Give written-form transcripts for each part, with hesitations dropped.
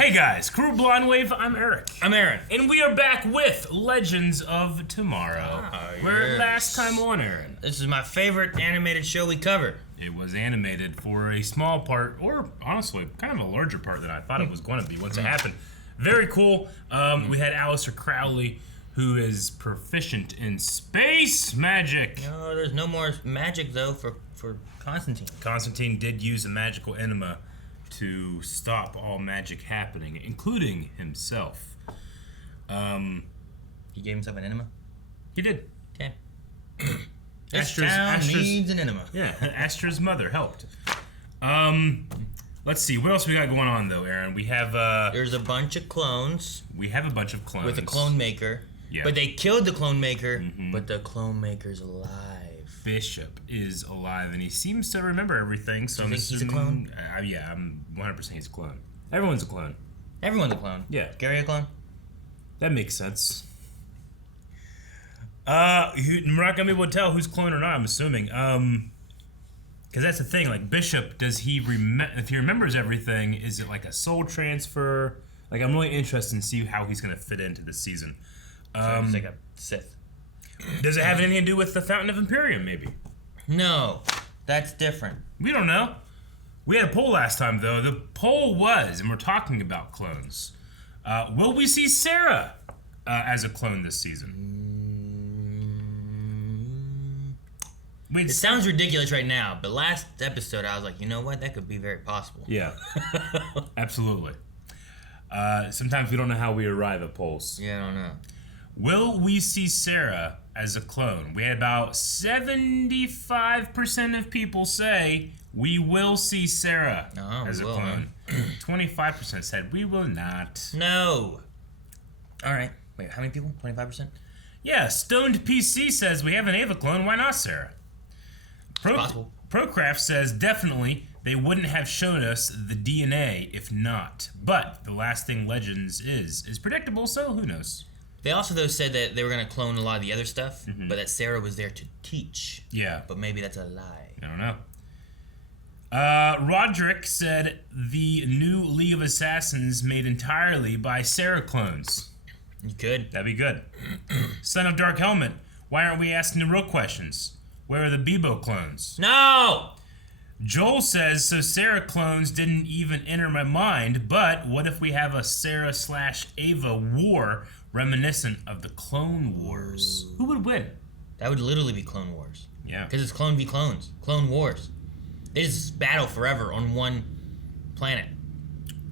Hey guys, Crew Blind Wave, I'm Eric. I'm Aaron. And we are back with Legends of Tomorrow. Where last time on, Aaron? This is my favorite animated show we covered. It was animated for a small part, or honestly, kind of a larger part than I thought it was going to be once it happened. Very cool. We had Aleister Crowley, who is proficient in space magic. No, there's no more magic, though, for Constantine. Constantine did use a magical enema to stop all magic happening, including himself. He gave himself an enema? He did. Okay. This town needs an enema. Yeah, Astra's mother helped. Let's see, what else we got going on, though, Aaron? We have, There's a bunch of clones. We have a bunch of clones. With a clone maker. Yeah. But they killed the clone maker, but the clone maker's alive. Bishop is alive, and he seems to remember everything, so I'm assuming assuming... he's a clone? Yeah, I'm 100% he's a clone. Everyone's a clone. Everyone's a clone. Yeah. Gary a clone? That makes sense. We're not gonna be able to tell who's clone or not, I'm assuming. Because that's the thing, like, Bishop, does he if he remembers everything, is it like a soul transfer? Like, I'm really interested in see how he's gonna fit into this season. So he's like a Sith. Does it have anything to do with the Fountain of Imperium, maybe? No, that's different. We don't know. We had a poll last time, though. The poll was, and we're talking about clones, will we see Sarah as a clone this season? It sounds ridiculous right now, but last episode I was like, you know what? That could be very possible. Yeah, absolutely. Sometimes we don't know how we arrive at polls. Yeah, I don't know. Will we see Sarah as a clone? We had about 75% of people say we will see Sarah as a clone. 25% said we will not. No. All right. Wait, how many people? 25%? Yeah, Stoned PC says we have an Ava clone. Why not Sarah? Possible. Procraft says definitely they wouldn't have shown us the DNA if not. But the last thing Legends is predictable, so who knows? They also, though, said that they were going to clone a lot of the other stuff, but that Sarah was there to teach. Yeah. But maybe that's a lie. I don't know. Roderick said the new League of Assassins made entirely by Sarah clones. You could. That'd be good. Son of Dark Helmet, why aren't we asking the real questions? Where are the Bebo clones? No! Joel says, so Sarah clones didn't even enter my mind, but what if we have a Sarah/Ava war reminiscent of the Clone Wars? Who would win? That would literally be Clone Wars. Yeah. Because it's clone v clones. Clone Wars. They just battle forever on one planet.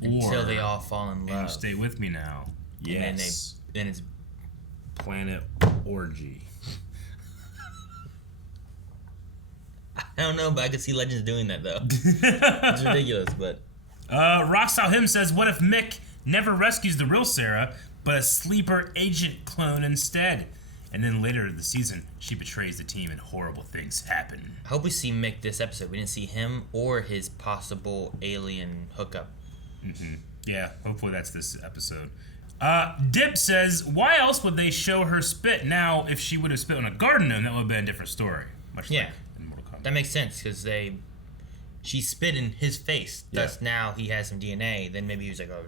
Until they all fall in love. And stay with me now. Yes. And then it's Planet Orgy. I don't know, but I could see Legends doing that, though. It's ridiculous, but... Roxal Him says, what if Mick never rescues the real Sarah, but a sleeper agent clone instead? And then later in the season, she betrays the team and horrible things happen. I hope we see Mick this episode. We didn't see him or his possible alien hookup. Yeah, hopefully that's this episode. Dip says, why else would they show her spit now? If she would have spit on a garden gnome, that would have been a different story. Much like in Mortal Kombat. That makes sense, because she spit in his face. Thus now he has some DNA. Then maybe he was like, oh,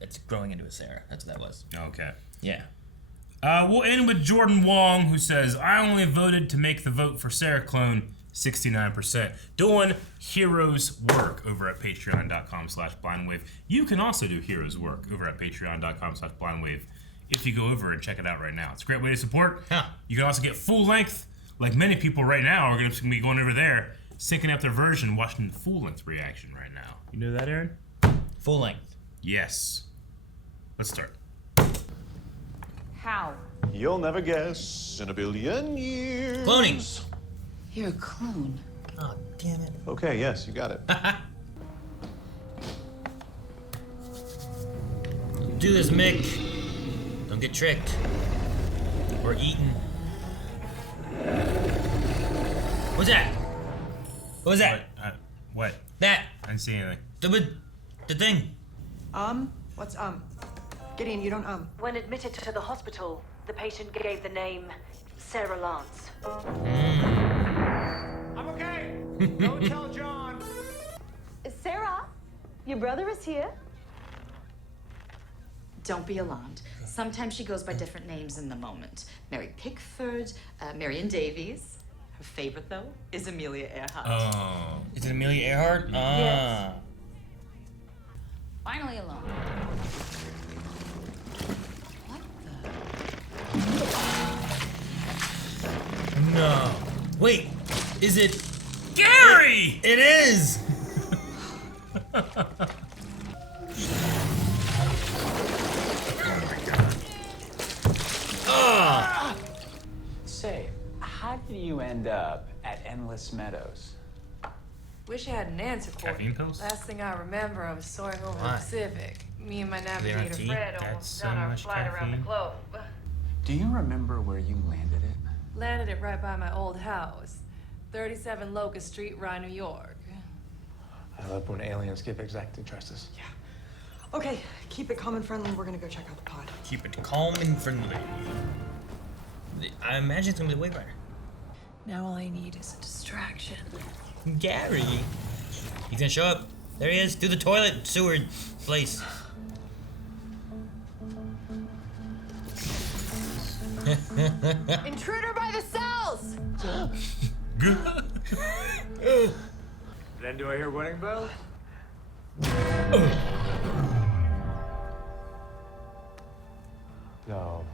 that's growing into a Sarah. That's what that was. Okay. Yeah. We'll end with Jordan Wong, who says, I only voted to make the vote for Sarah clone, 69%. Doing heroes work over at patreon.com/blindwave. You can also do heroes work over at patreon.com/blindwave if you go over and check it out right now. It's a great way to support. Huh. You can also get full length, like many people right now are going to be going over there, syncing up their version, watching the full length reaction right now. You know that, Aaron? Full length. Yes. Let's start. How? You'll never guess in a billion years. Cloning. You're a clone. Oh, damn it. Okay, yes, you got it. Do this, Mick. Don't get tricked. Or eaten. What's that? What was that? What? That. I didn't see anything. The thing. What's Gideon, you don't When admitted to the hospital, the patient gave the name Sarah Lance. I'm okay. Don't tell John. Sarah? Your brother is here. Don't be alarmed. Sometimes she goes by different names in the moment. Mary Pickford, Marion Davies. Her favorite, though, is Amelia Earhart. Oh. Is it Amelia Earhart? Ah. Yes. Finally alone. What the? No. Wait, is it Gary! It is! Ah! Say, how did you end up at Endless Meadows? Wish I had an answer for Caffeine you. pills? Last thing I remember, I was soaring over Why? the Pacific. Me and my They don't navigator tea? Fred That's almost so done our much flight around the caffeine. globe. Do you remember where you landed it? Landed it right by my old house, 37 Locust Street, Rye, New York. I love when aliens give exacting justice. Okay, keep it calm and friendly. We're gonna go check out the pod. Keep it calm and friendly. I imagine it's gonna be the Wayfinder. Now all I need is a distraction. Gary. He's gonna show up. There he is, through the toilet sewer place. Intruder by the cells! Then do I hear wedding bells? No.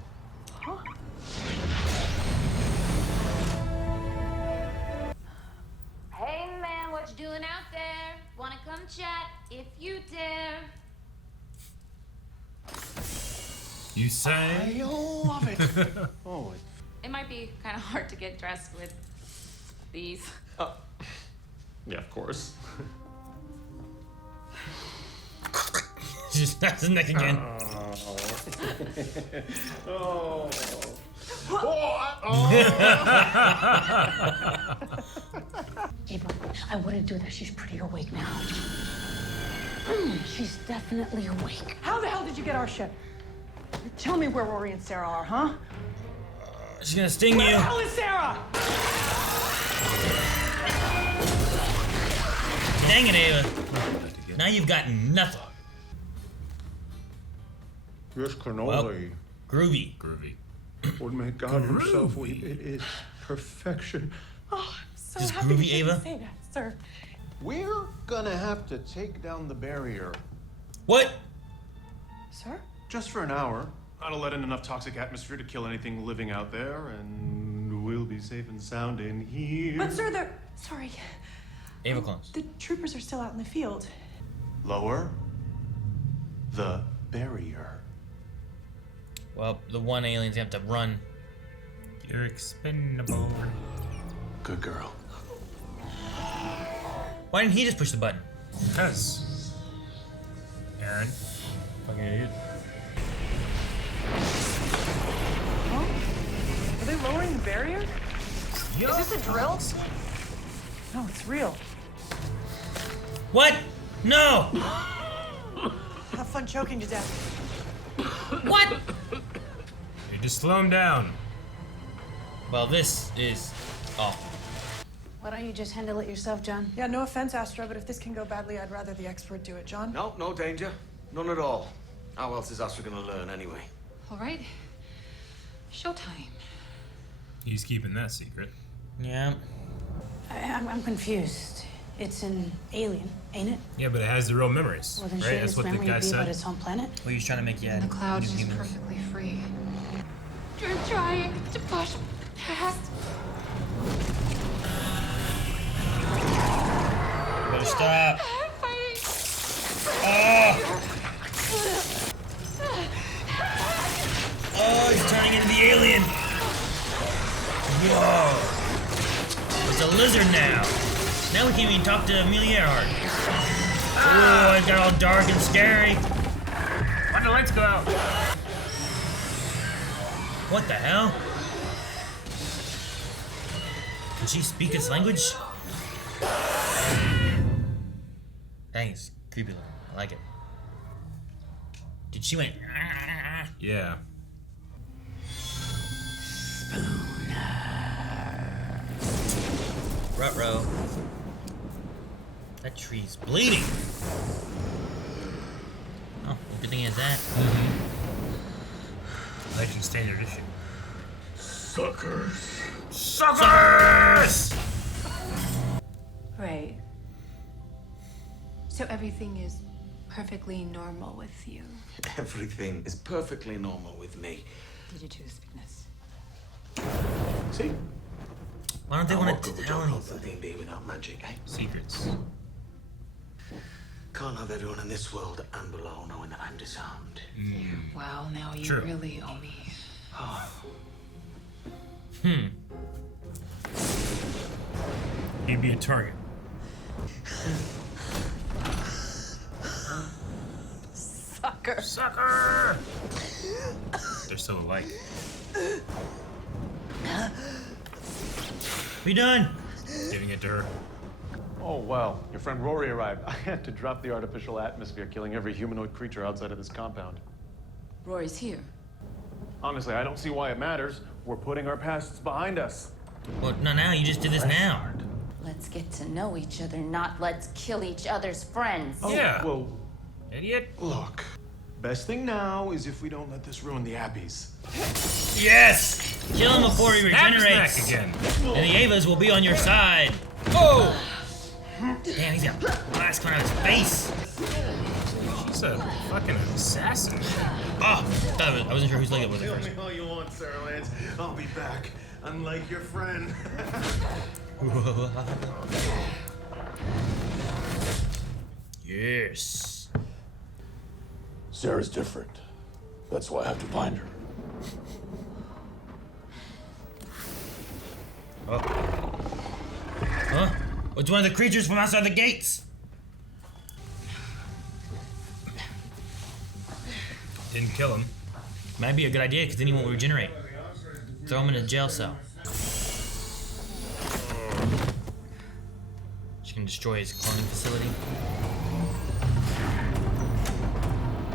Hey man, what you doing out there? Wanna come chat if you dare? You say? I love it. Oh, It might be kind of hard to get dressed with these. yeah, of course. Just snaps his neck again. Oh. Ava, I wouldn't do that. She's pretty awake now. She's definitely awake. How the hell did you get our ship? Tell me where Rory and Sarah are, huh? She's gonna sting Where you. the hell is Sarah? Dang it, Ava. Now you've got nothing. This cannoli Well, groovy. Groovy. would make God himself weep. It is perfection. Oh, I'm so Just happy groovy, to hear you Ava? say that, sir. We're gonna have to take down the barrier. What? Sir? Just for an hour. That'll let in enough toxic atmosphere to kill anything living out there, and we'll be safe and sound in here. But sir, they're... Sorry. Ava clones. The troopers are still out in the field. Lower the barrier. Well, the one alien's gonna have to run. You're expendable. Good girl. Why didn't he just push the button? Because. Aaron. Fucking idiot. Are they lowering the barrier? Yo. Is this a drill? No, it's real. What? No! Have fun choking to death. What? You just slow him down. Well, this is awful. Why don't you just handle it yourself, John? Yeah, no offense, Astra, but if this can go badly, I'd rather the expert do it. John? No, no danger. None at all. How else is Astra gonna learn anyway? All right. Showtime. He's keeping that secret. Yeah. I'm confused. It's an alien, ain't it? Yeah, but it has the real memories. Well, then right? shouldn't That's its what the memory guy be about said. its home planet? Well, he's trying to make you add. The cloud is humans. perfectly free. You're trying to push past. Better stop. Fighting. Oh! Oh, he's turning into the alien. Whoa. It's a lizard now. Now we can't even talk to Amelia Earhart. Oh, it got all dark and scary. Why'd the lights go out? What the hell? Can she speak its language? Dang, it's creepy looking. I like it. Did she went? Yeah. Ruh-roh. That tree's bleeding. Good thing he has that. Legend Standard Issue. Suckers. Suckers! Right. So everything is perfectly normal with you. Everything is perfectly normal with me. Did you choose Cygnus? See? Why don't they want to tell anything? anything? D without magic, eh? Secrets. Can't have everyone in this world and below knowing that I'm disarmed. Well, now you True. really owe me. He'd be a target. Sucker. Sucker! They're so alike. We done? Giving it to her. Oh, well, your friend Rory arrived. I had to drop the artificial atmosphere, killing every humanoid creature outside of this compound. Rory's here. Honestly, I don't see why it matters. We're putting our pasts behind us. Well, no, now you just did this now. Let's get to know each other, not let's kill each other's friends. Oh, Yeah. Well, Idiot. look. Best thing now is if we don't let this ruin the Abbeys. Yes! Kill him before he Snap his neck regenerates. again. And the Avas will be on your side. Oh! Damn, he's got glass coming out of his face. She's a fucking assassin. Oh, I wasn't sure whose leg it was at Tell first. me all you want, Sarah Lance. I'll be back, unlike your friend. Yes. Sarah's different. That's why I have to find her. Oh. Huh? It's one of the creatures from outside the gates. Didn't kill him. Might be a good idea, because then he won't regenerate. Throw him in a jail cell. She can destroy his cloning facility.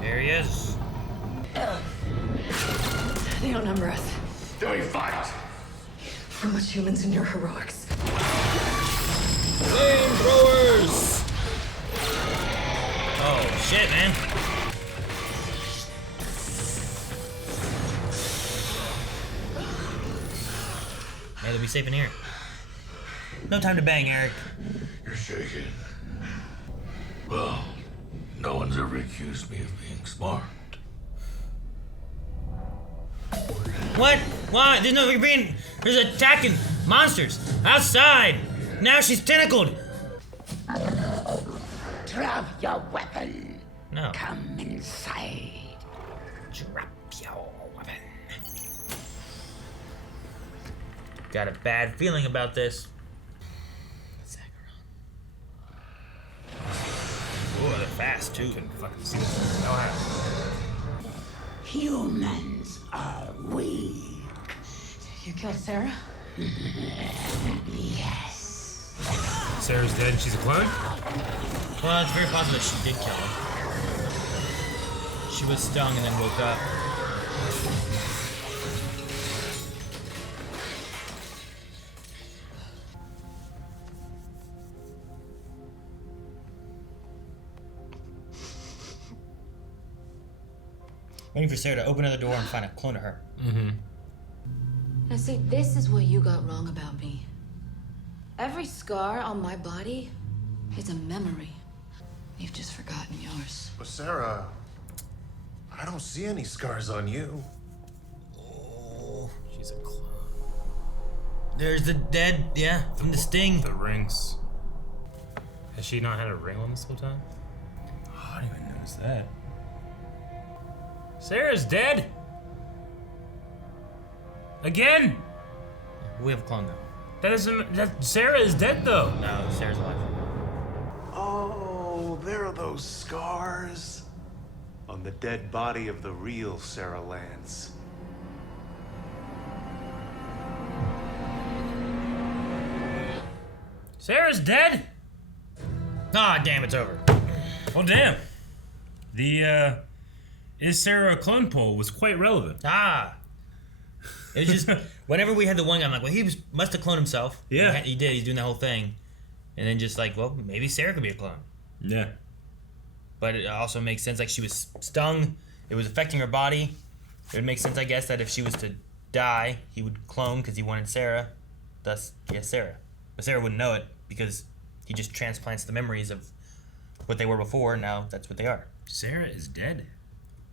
There he is. They outnumber us. Then we fight! How much humans in your heroics? Flamethrowers! Oh, shit, man. Maybe they'll be safe in here. No time to bang, Eric. You're shaking. Well, no one's ever accused me of being smart. What? Why? There's attacking monsters outside. Now she's tentacled. Drop your weapon. No. Come inside. Drop your weapon. Got a bad feeling about this. Oh, they're fast too. Couldn't fucking see this. No how. Humans are weak. You killed Sarah? Yes. Sarah's dead and she's a clone? Well, it's very possible that she did kill him. She was stung and then woke up. Waiting for Sarah to open another door and find a clone of her. Mm-hmm. Now see, this is what you got wrong about me. Every scar on my body is a memory. You've just forgotten yours. But Sarah, I don't see any scars on you. Oh, She's a clone. there's the dead, yeah, from the sting. The rings. Has she not had a ring on this whole time? Oh, I didn't even notice that. Sarah's dead! Again? We have a clone though. That Sarah is dead though. No, Sarah's alive. Oh, there are those scars on the dead body of the real Sarah Lance. Sarah's dead? Ah, damn, it's over. Well, damn. The, Is Sarah a clone poll was quite relevant. Ah. It was just, whenever we had the one guy, I'm like, well, must have cloned himself. Yeah. He did, he's doing that whole thing. And then just like, well, maybe Sarah could be a clone. Yeah. but it also makes sense. Like, she was stung. It was affecting her body. It would make sense, I guess, that if she was to die, he would clone because he wanted Sarah. Thus, he has Sarah. But Sarah wouldn't know it because he just transplants the memories of what they were before. Now that's what they are. Sarah is dead.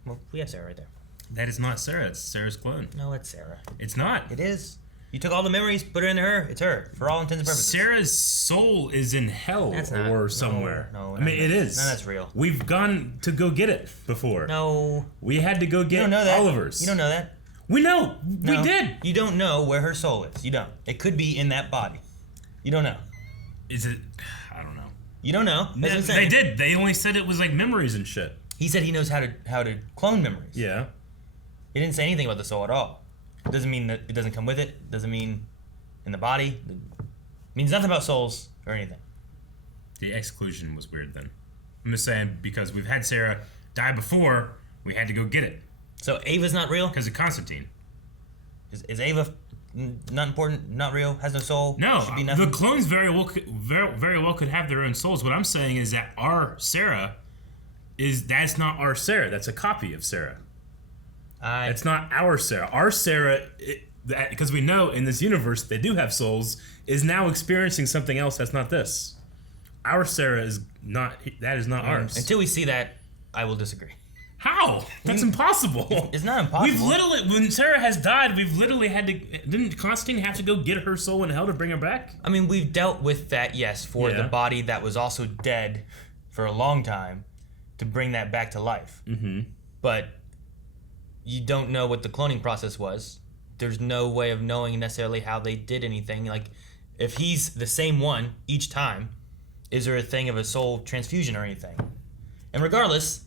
Well, we have Sarah right there. That is not Sarah. It's Sarah's clone. No, it's Sarah. It's not. It is. You took all the memories, put it into her. It's her, for all intents and purposes. Sarah's soul is in hell or somewhere. No, I mean, it is. No, that's real. We've gone to go get it before. No. We had to go get You don't know that. Oliver's. You don't know that. We know. No, we did. You don't know where her soul is. You don't. It could be in that body. You don't know. Is it? I don't know. You don't know. That's what I'm They saying. did. They only said it was like memories and shit. He said he knows how to clone memories. Yeah. He didn't say anything about the soul at all. It doesn't mean that it doesn't come with it. Doesn't mean in the body. It means nothing about souls or anything. The exclusion was weird then. I'm just saying because we've had Sarah die before, we had to go get it. So Ava's not real? Because of Constantine. Is Ava not important, not real, has no soul? No, should be nothing? the clones very well could have their own souls. What I'm saying is that our Sarah that's not our Sarah. That's a copy of Sarah. It's not our Sarah. Our Sarah, because we know in this universe they do have souls, is now experiencing something else that's not this. Our Sarah is not. That is not ours. Until we see that, I will disagree. How? That's impossible. It's not impossible. We've literally, when Sarah has died, we've literally had to. Didn't Constantine have to go get her soul in hell to bring her back? I mean, we've dealt with that, yes, for the body that was also dead for a long time, to bring that back to life. Mm-hmm. But you don't know what the cloning process was. There's no way of knowing necessarily how they did anything. Like, if he's the same one each time, is there a thing of a soul transfusion or anything? And regardless,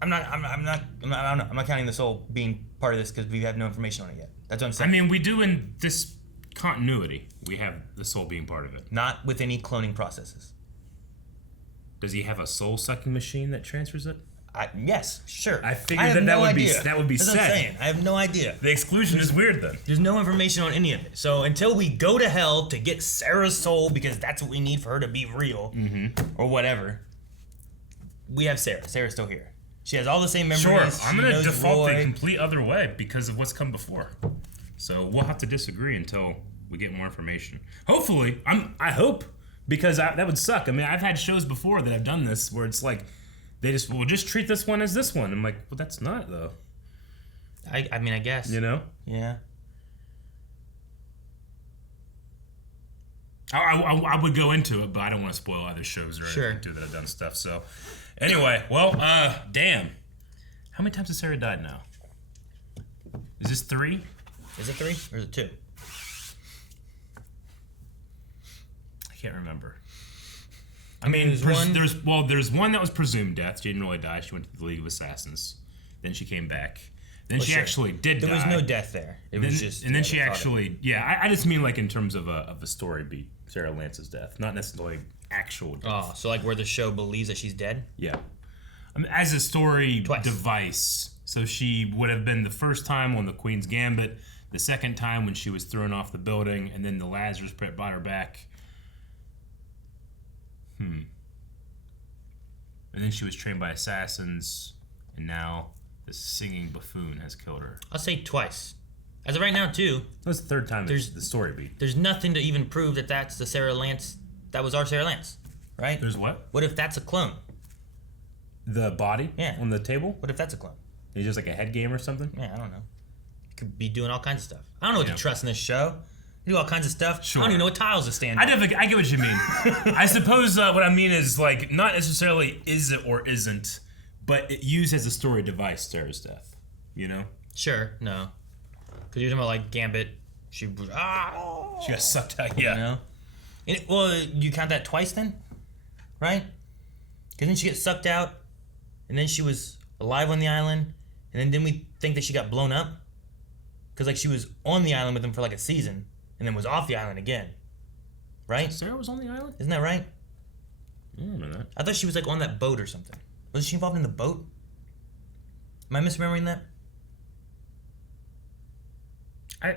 I'm not counting the soul being part of this because we have no information on it yet. That's what I'm saying. I mean, we do in this continuity. We have the soul being part of it. Not with any cloning processes. Does he have a soul sucking machine that transfers it? Yes, sure. I figured that would be That's said. what I'm saying. I have no idea. The exclusion is weird then. There's no information on any of it. So until we go to hell to get Sarah's soul because that's what we need for her to be real, or whatever, we have Sarah. Sarah's still here. She has all the same memories. Sure, I'm going to default Roy. the complete other way because of what's come before. So we'll have to disagree until we get more information. Hopefully, I hope, because that would suck. I mean, I've had shows before that have done this where it's like, we'll just treat this one as this one. I'm like, well, that's not, though. I mean, I guess. You know? Yeah. I would go into it, but I don't want to spoil other shows or anything too that have done stuff. So, anyway, well, damn. How many times has Sarah died now? Is this 3? Is it 3 or is it 2? I can't remember. I mean, there's one that was presumed death. She didn't really die. She went to the League of Assassins. Then she came back. Then she actually did die. There was no death there. It was just. And then she actually, I just mean like in terms of a story beat, Sarah Lance's death, not necessarily actual death. Oh, so like where the show believes that she's dead? Yeah. I mean, as a story device. So she would have been the first time on the Queen's Gambit, the second time when she was thrown off the building, and then the Lazarus Pit brought her back. And then she was trained by assassins, and now this singing buffoon has killed her. I'll say twice. As of right now, too. That's the third time there's the story beat. There's nothing to even prove that that's the Sarah Lance. That was our Sarah Lance, right? There's what? What if that's a clone? The body? Yeah. On the table? What if that's a clone? It's just like a head game or something? Yeah, I don't know. You could be doing all kinds of stuff. I don't know what to trust in this show. You do all kinds of stuff. Sure. I don't even know what tiles to stand on. I get what you mean. I suppose what I mean is like not necessarily is it or isn't, but it used as a story device, Sarah's death. You know? Sure, no. Because you're talking about like Gambit. She got sucked out, yeah. You know? Well, you count that twice then? Right? Because then she gets sucked out, and then she was alive on the island, and then didn't we think that she got blown up? Because like she was on the island with them for like a season, and then was off the island again. Right? Sarah was on the island? Isn't that right? I don't know that. I thought she was like on that boat or something. Wasn't she involved in the boat? Am I misremembering that?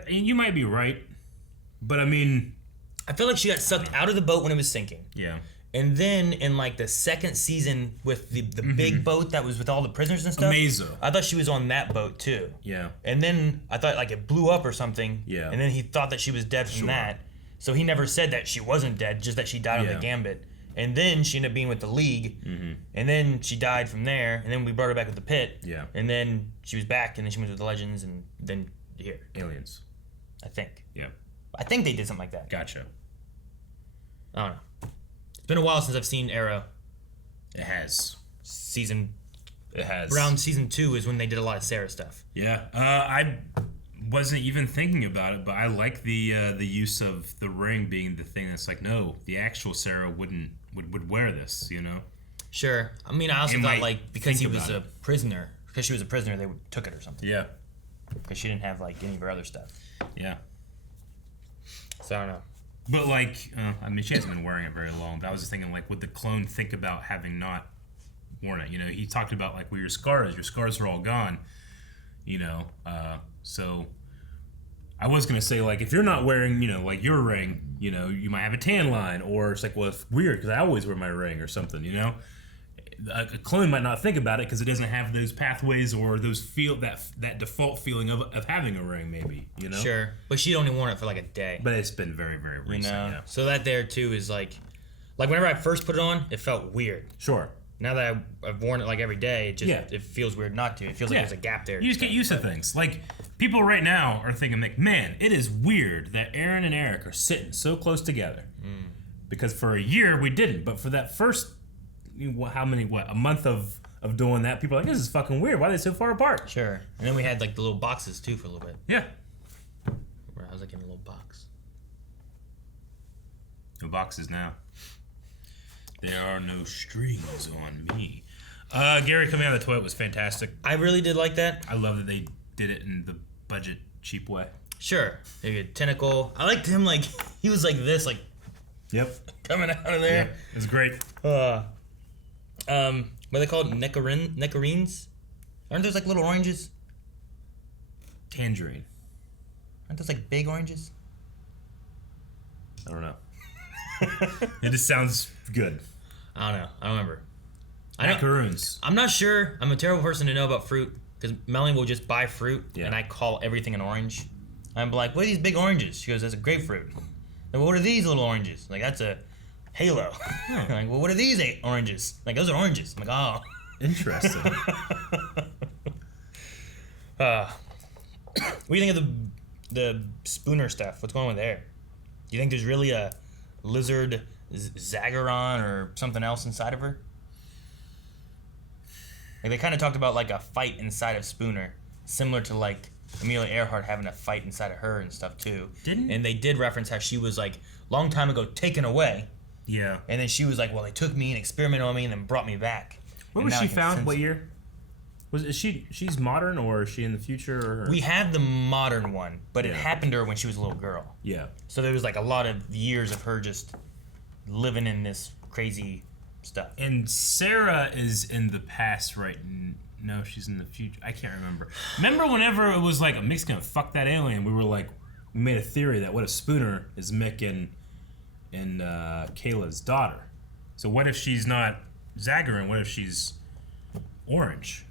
You might be right, but I mean... I feel like she got sucked out of the boat when it was sinking. Yeah. And then in like the second season with the big boat that was with all the prisoners and stuff. Amazo. I thought she was on that boat too. Yeah. And then I thought like it blew up or something. Yeah. And then he thought that she was dead from that. So he never said that she wasn't dead, just that she died on the Gambit. And then she ended up being with the League. And then she died from there. And then we brought her back with the Pit. Yeah. And then she was back, and then she went with the Legends, and then here. Aliens. I think. Yeah. I think they did something like that. Gotcha. I don't know. It's been a while since I've seen Arrow. It has. It has. Around season 2 is when they did a lot of Sarah stuff. Yeah. I wasn't even thinking about it, but I like the use of the ring being the thing that's like, no, the actual Sarah would wear this, you know? Sure. I mean, I also You thought might like because he think was about a prisoner, because she was a prisoner, they took it or something. Yeah. Because she didn't have like any of her other stuff. Yeah. So I don't know. But like, I mean, she hasn't been wearing it very long. But I was just thinking, like, would the clone think about having not worn it? You know, he talked about like where your scars are all gone. You know, so I was gonna say like if you're not wearing, you know, like your ring, you know, you might have a tan line, or it's like, well, it's weird because I always wear my ring or something. You know, a clone might not think about it because it doesn't have those pathways or those that default feeling of having a ring, maybe, you know? Sure. But she'd only worn it for like a day. But it's been very, very recent, you know? Yeah. So that there too is like whenever I first put it on, it felt weird. Sure. Now that I've worn it like every day, it feels weird not to. It feels like there's a gap there. You just get used to things. Like, people right now are thinking, like, man, it is weird that Aaron and Eric are sitting so close together. Because for a year, we didn't. But for that first, a month of doing that, people are like, this is fucking weird. Why are they so far apart? Sure. And then we had, like, the little boxes, too, for a little bit. Yeah. Where I was, like, in a little box. No boxes now. There are no strings on me. Gary coming out of the toilet was fantastic. I really did like that. I love that they did it in the budget, cheap way. Sure. Maybe a tentacle. I liked him, like, he was like this, like... Yep. Coming out of there. Yeah, it was great. What are they called? Nectarines? Aren't those like little oranges? Tangerine. Aren't those like big oranges? I don't know. It just sounds good. I don't know. I don't remember. Macaroons. I'm not sure. I'm a terrible person to know about fruit because Melanie will just buy fruit and I call everything an orange. I'm like, what are these big oranges? She goes, that's a grapefruit. Like, well, what are these little oranges? Like, that's a halo. Like, well, what are these oranges? Like, those are oranges. I'm like, oh. Interesting. What do you think of the Spooner stuff? What's going on with there? Do you think there's really a lizard Zagreon or something else inside of her? Like, they kind of talked about like a fight inside of Spooner, similar to like Amelia Earhart having a fight inside of her and stuff too. And they did reference how she was like long time ago taken away. Yeah. And then she was like, well, they took me and experimented on me and then brought me back. When was she found? What year? She's modern, or is she in the future? Or? We have the modern one, but it happened to her when she was a little girl. Yeah. So there was like a lot of years of her just living in this crazy stuff. And Sarah is in the past, right? No, she's in the future. I can't remember. Remember whenever it was like Mick's gonna fuck that alien? We were like, we made a theory that what if Spooner is Mick and Kayla's daughter? So what if she's not Zagrean? What if she's orange?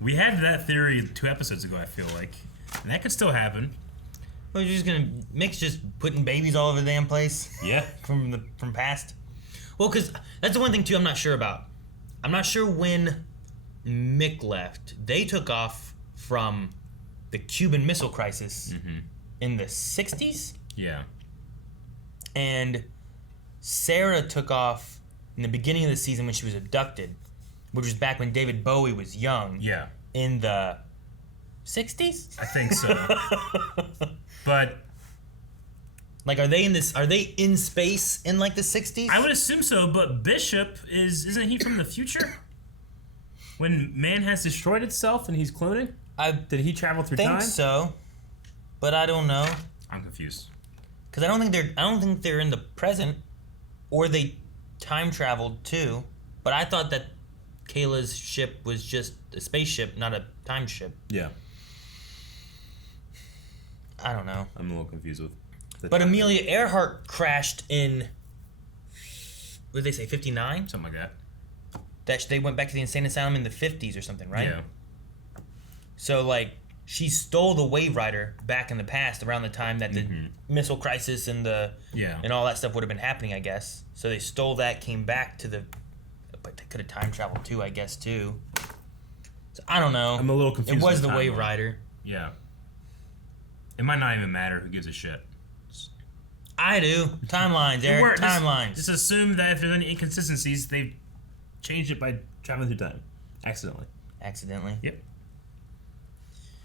We had that theory 2 episodes ago, I feel like. And that could still happen. Well, you're just gonna Mick's just putting babies all over the damn place. Yeah. from past. Well, because that's the one thing too I'm not sure about. I'm not sure when Mick left. They took off from the Cuban Missile Crisis in the 60s. Yeah. And Sarah took off in the beginning of the season when she was abducted, which was back when David Bowie was young. Yeah. In the 60s? I think so. But like, are they in space in like the 60s? I would assume so, but Bishop isn't he from the future? When man has destroyed itself and he's cloning? Did he travel through time? I think so. But I don't know. I'm confused. Cuz I don't think they're in the present, or they time traveled too. But I thought that Kayla's ship was just a spaceship, not a time ship. Yeah. I don't know. I'm a little confused with But Amelia Earhart crashed in what did they say, 59? Something like that. That they went back to the insane asylum in the 50s or something, right? Yeah. So, like, she stole the Wave Rider back in the past around the time that the missile crisis and and all that stuff would have been happening, I guess. So they stole that, came back to the... But they could have time traveled too, I guess, too. So, I don't know. I'm a little confused. It was with the Wave timeline. Rider. Yeah. It might not even matter. Who gives a shit? I do. Timelines, Eric. Timelines. Just assume that if there's any inconsistencies, they've changed it by traveling through time. Accidentally. Accidentally? Yep.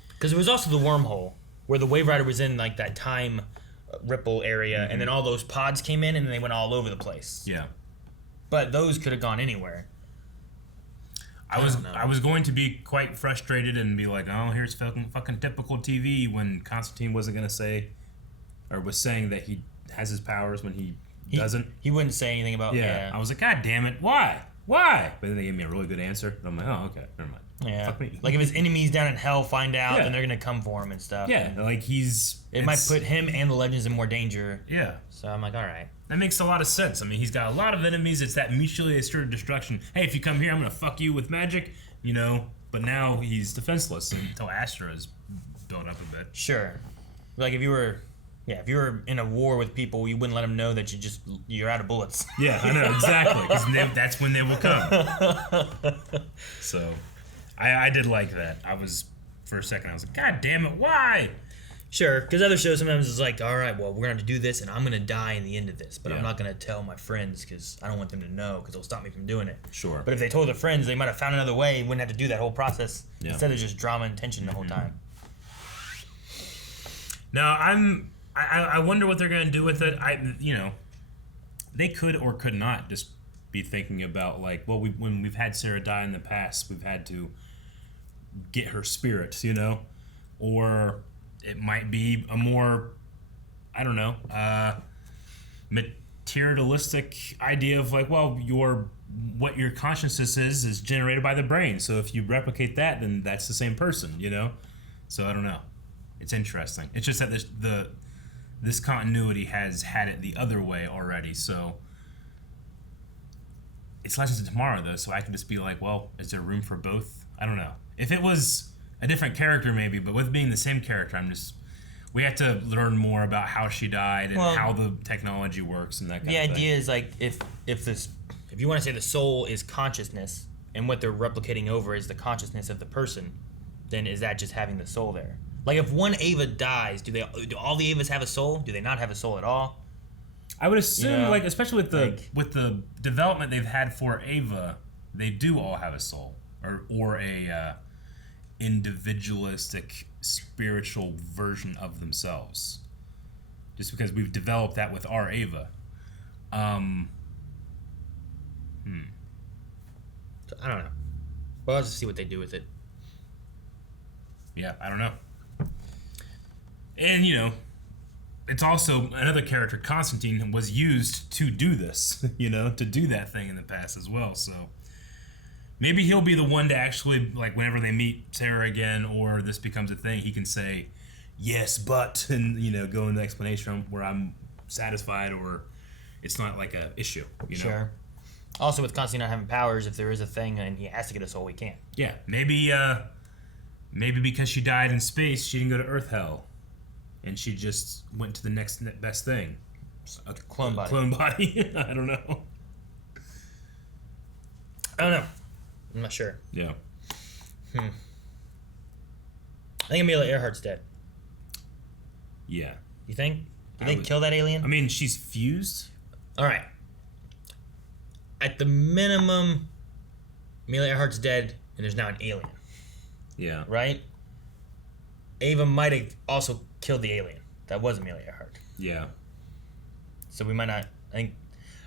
Because there was also the wormhole, where the Wave Rider was in, like, that time ripple area, and then all those pods came in, and they went all over the place. Yeah. But those could have gone anywhere. I was going to be quite frustrated and be like, oh, here's fucking typical TV, when Constantine wasn't going to say, or was saying that he has his powers when he doesn't. He wouldn't say anything about... Yeah. I was like, God damn it, why? Why? But then they gave me a really good answer. And I'm like, oh, okay, never mind. Yeah. Fuck me. Like, if his enemies down in hell find out, Yeah. then they're going to come for him and stuff. Yeah, And like it might put him and the Legends in more danger. Yeah. So I'm like, all right. That makes a lot of sense. I mean, he's got a lot of enemies. It's that mutually assured destruction. Hey, if you come here, I'm going to fuck you with magic, you know. But now he's defenseless until Astra's built up a bit. Sure. Like, if you were in a war with people, you wouldn't let them know that you're out of bullets. Yeah, I know, exactly. Because that's when they will come. So, I did like that. For a second, I was like, God damn it, why? Sure, because other shows sometimes it's like, all right, well, we're going to do this, and I'm going to die in the end of this, but I'm not going to tell my friends because I don't want them to know because it'll stop me from doing it. Sure. But if they told their friends, they might have found another way and wouldn't have to do that whole process. Yeah. Instead of just drama and tension the whole time. Now, I wonder what they're going to do with it. They could or could not just be thinking about, like, well, when we've had Sarah die in the past, we've had to get her spirit, you know? Or it might be a more, I don't know, materialistic idea of, like, well, what your consciousness is generated by the brain. So if you replicate that, then that's the same person, you know? So I don't know. It's interesting. It's just that this continuity has had it the other way already, so it's Legends of Tomorrow, though, so I can just be like, well, is there room for both? I don't know. If it was a different character, maybe, but with being the same character, we have to learn more about how she died and how the technology works and that kind of thing. The idea is, like, if you want to say the soul is consciousness and what they're replicating over is the consciousness of the person, then is that just having the soul there? Like, if one Ava dies, do all the Avas have a soul? Do they not have a soul at all? I would assume, like, especially with the development they've had for Ava, they do all have a soul, or a individualistic spiritual version of themselves. Just because we've developed that with our Ava. So, I don't know. Well, I'll just see what they do with it. Yeah, I don't know. And, you know, it's also another character, Constantine, was used to do this, you know, to do that thing in the past as well. So maybe he'll be the one to actually, like, whenever they meet Sarah again or this becomes a thing, he can say, yes, but, and, you know, go into explanation where I'm satisfied or it's not like a issue, you know? Sure. Also, with Constantine not having powers, if there is a thing and he has to get a soul, he can't. Yeah, maybe because she died in space, she didn't go to Earth Hell. And she just went to the next best thing. A clone body. Clone body. I don't know. I don't know. I'm not sure. Yeah. I think Amelia Earhart's dead. Yeah. You think? Did they kill that alien? I mean, she's fused. All right. At the minimum, Amelia Earhart's dead, and there's now an alien. Yeah. Right? Ava might have also killed the alien. That was Amelia Earhart. Yeah. So we might not. I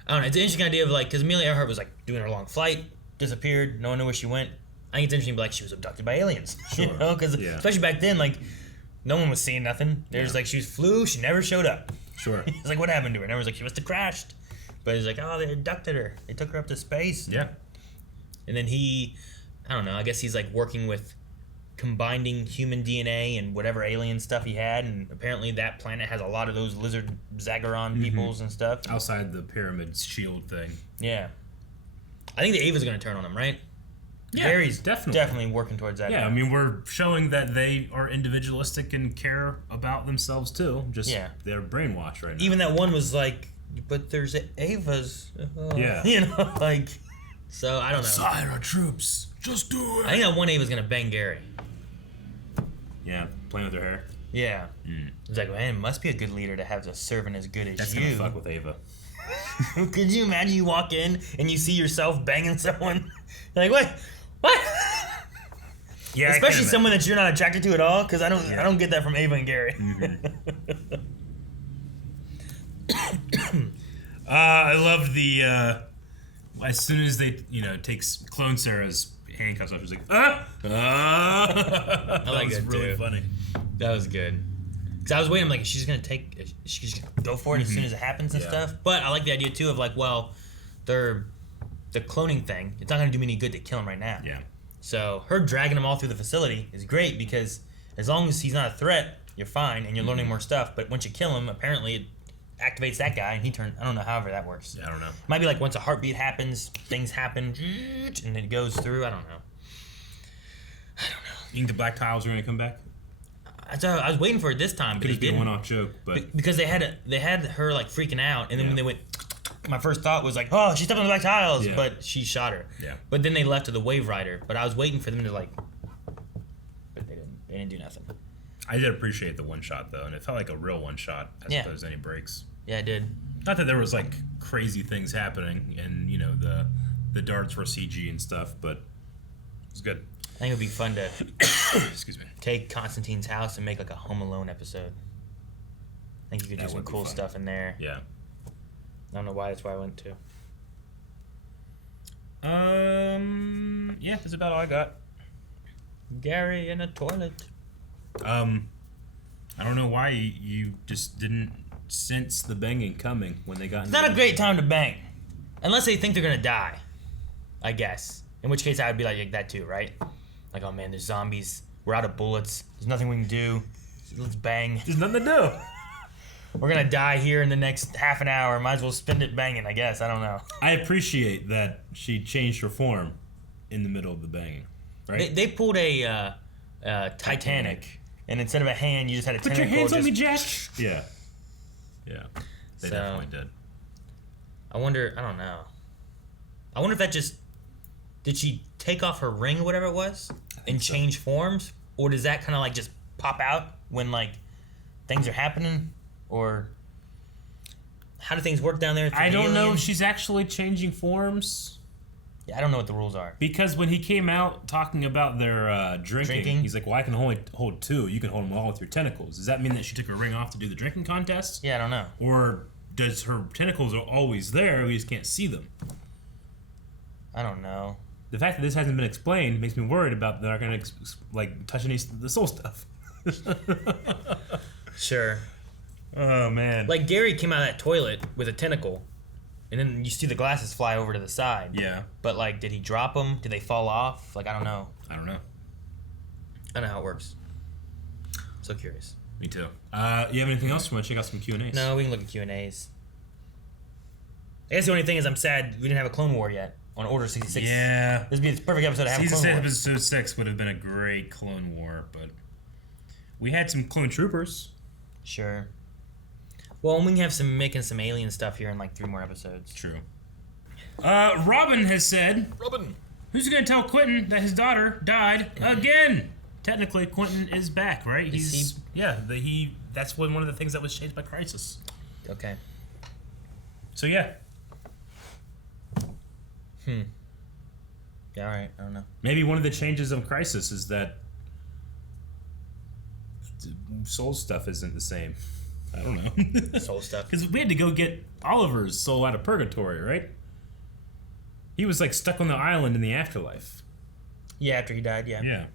don't know. It's an interesting idea of, like, because Amelia Earhart was, like, doing her long flight, disappeared, no one knew where she went. I think it's interesting to be like, she was abducted by aliens. Sure. You know? Because especially back then, like, no one was seeing nothing. There's like, she flew, she never showed up. Sure. It's like, what happened to her? And everyone's like, she must have crashed. But it's like, oh, they abducted her. They took her up to space. Yeah. And then I don't know, I guess he's, like, working with combining human DNA and whatever alien stuff he had, and apparently that planet has a lot of those lizard Zagaron peoples and stuff. Outside the pyramid's shield thing. Yeah. I think the Ava's going to turn on him, right? Yeah, Gary's definitely. definitely working towards that. Yeah, now. I mean, we're showing that they are individualistic and care about themselves too. Just they're brainwashed right now. Even that one was like, but there's Ava's. Yeah. You know, like, so I don't know. Side our troops. Just do it. I think that one Ava's going to bang Gary. Yeah, playing with her hair. Yeah. It's like, man, it must be a good leader to have a servant as good as That's you. gonna fuck with Ava. Could you imagine you walk in and you see yourself banging someone? You're like, what? Yeah, especially someone that you're not attracted to at all, because I don't get that from Ava and Gary. I loved the as soon as they takes Clone Sarah's handcuffs off, she's like I like that was it really too. funny. That was good. Because I was waiting, I'm like, she's gonna go for it as soon as it happens and stuff. But I like the idea too of like, well, the cloning thing, it's not gonna do me any good to kill him right now. Yeah. So her dragging him all through the facility is great because as long as he's not a threat, you're fine and you're learning more stuff. But once you kill him, apparently it activates that guy and he turns. I don't know however that works. Yeah, I don't know. Might be like once a heartbeat happens, things happen, and it goes through. I don't know. You think the black tiles are gonna come back? I was waiting for it this time, but Could they just be a didn't. one-off joke, but Because they had her like freaking out, and then when they went, my first thought was like, oh, she stepped on the black tiles, but she shot her. Yeah. But then they left to the Wave Rider, but I was waiting for them to like, but they didn't. They didn't do nothing. I did appreciate the one shot though, and it felt like a real one shot as opposed to any breaks. Yeah, it did. Not that there was like crazy things happening, and the darts were CG and stuff, but it was good. I think it would be fun to excuse me, take Constantine's house and make like a Home Alone episode. I think you could do some cool stuff in there. Yeah. I don't know why. That's why I went to. Yeah, that's about all I got. Gary in a toilet. I don't know why you just didn't sense the banging coming when they got. It's not a great time to bang, unless they think they're gonna die. I guess. In which case, I would be like that too, right? Like, oh man, there's zombies. We're out of bullets. There's nothing we can do. Let's bang. There's nothing to do. We're gonna die here in the next half an hour. Might as well spend it banging, I guess. I don't know. I appreciate that she changed her form in the middle of the banging. Right? They pulled a Titanic, and instead of a hand, you just had a tentacle. Put your hands on me, Jack. Yeah. Yeah. They So, definitely did. I wonder. I don't know. I wonder if that just did she take off her ring or whatever it was and change forms, or does that kind of like just pop out when like things are happening, or how do things work down there? I don't know if she's actually changing forms. Yeah, I don't know what the rules are. Because when he came out talking about their drinking, he's like, well, I can only hold two. You can hold them all with your tentacles. Does that mean that she took her ring off to do the drinking contest? Yeah, I don't know. Or does her tentacles are always there, we just can't see them? I don't know. The fact that this hasn't been explained makes me worried about they're not going to like touch any of the soul stuff. Sure. Oh, man. Like Gary came out of that toilet with a tentacle, and then you see the glasses fly over to the side. Yeah. But like, did he drop them? Did they fall off? Like, I don't know. I don't know. I don't know how it works. So curious. Me too. You have anything else? You want to check out some Q&As? No, we can look at Q&As. I guess the only thing is I'm sad we didn't have a Clone War yet on Order 66. Yeah. This would be the perfect episode to have a Season Clone War. episode 6 would have been a great Clone War, but we had some Clone Troopers. Sure. Well, and we can have making some alien stuff here in like 3 more episodes. True. Robin has said, Robin, who's going to tell Quentin that his daughter died again? Technically, Quentin is back, right? That's one of the things that was changed by Crisis. Okay. So yeah. Yeah, all right. I don't know. Maybe one of the changes of Crisis is that soul stuff isn't the same. I don't know. Soul stuff. Because we had to go get Oliver's soul out of purgatory, right? He was like stuck on the island in the afterlife. Yeah, after he died, yeah. Yeah.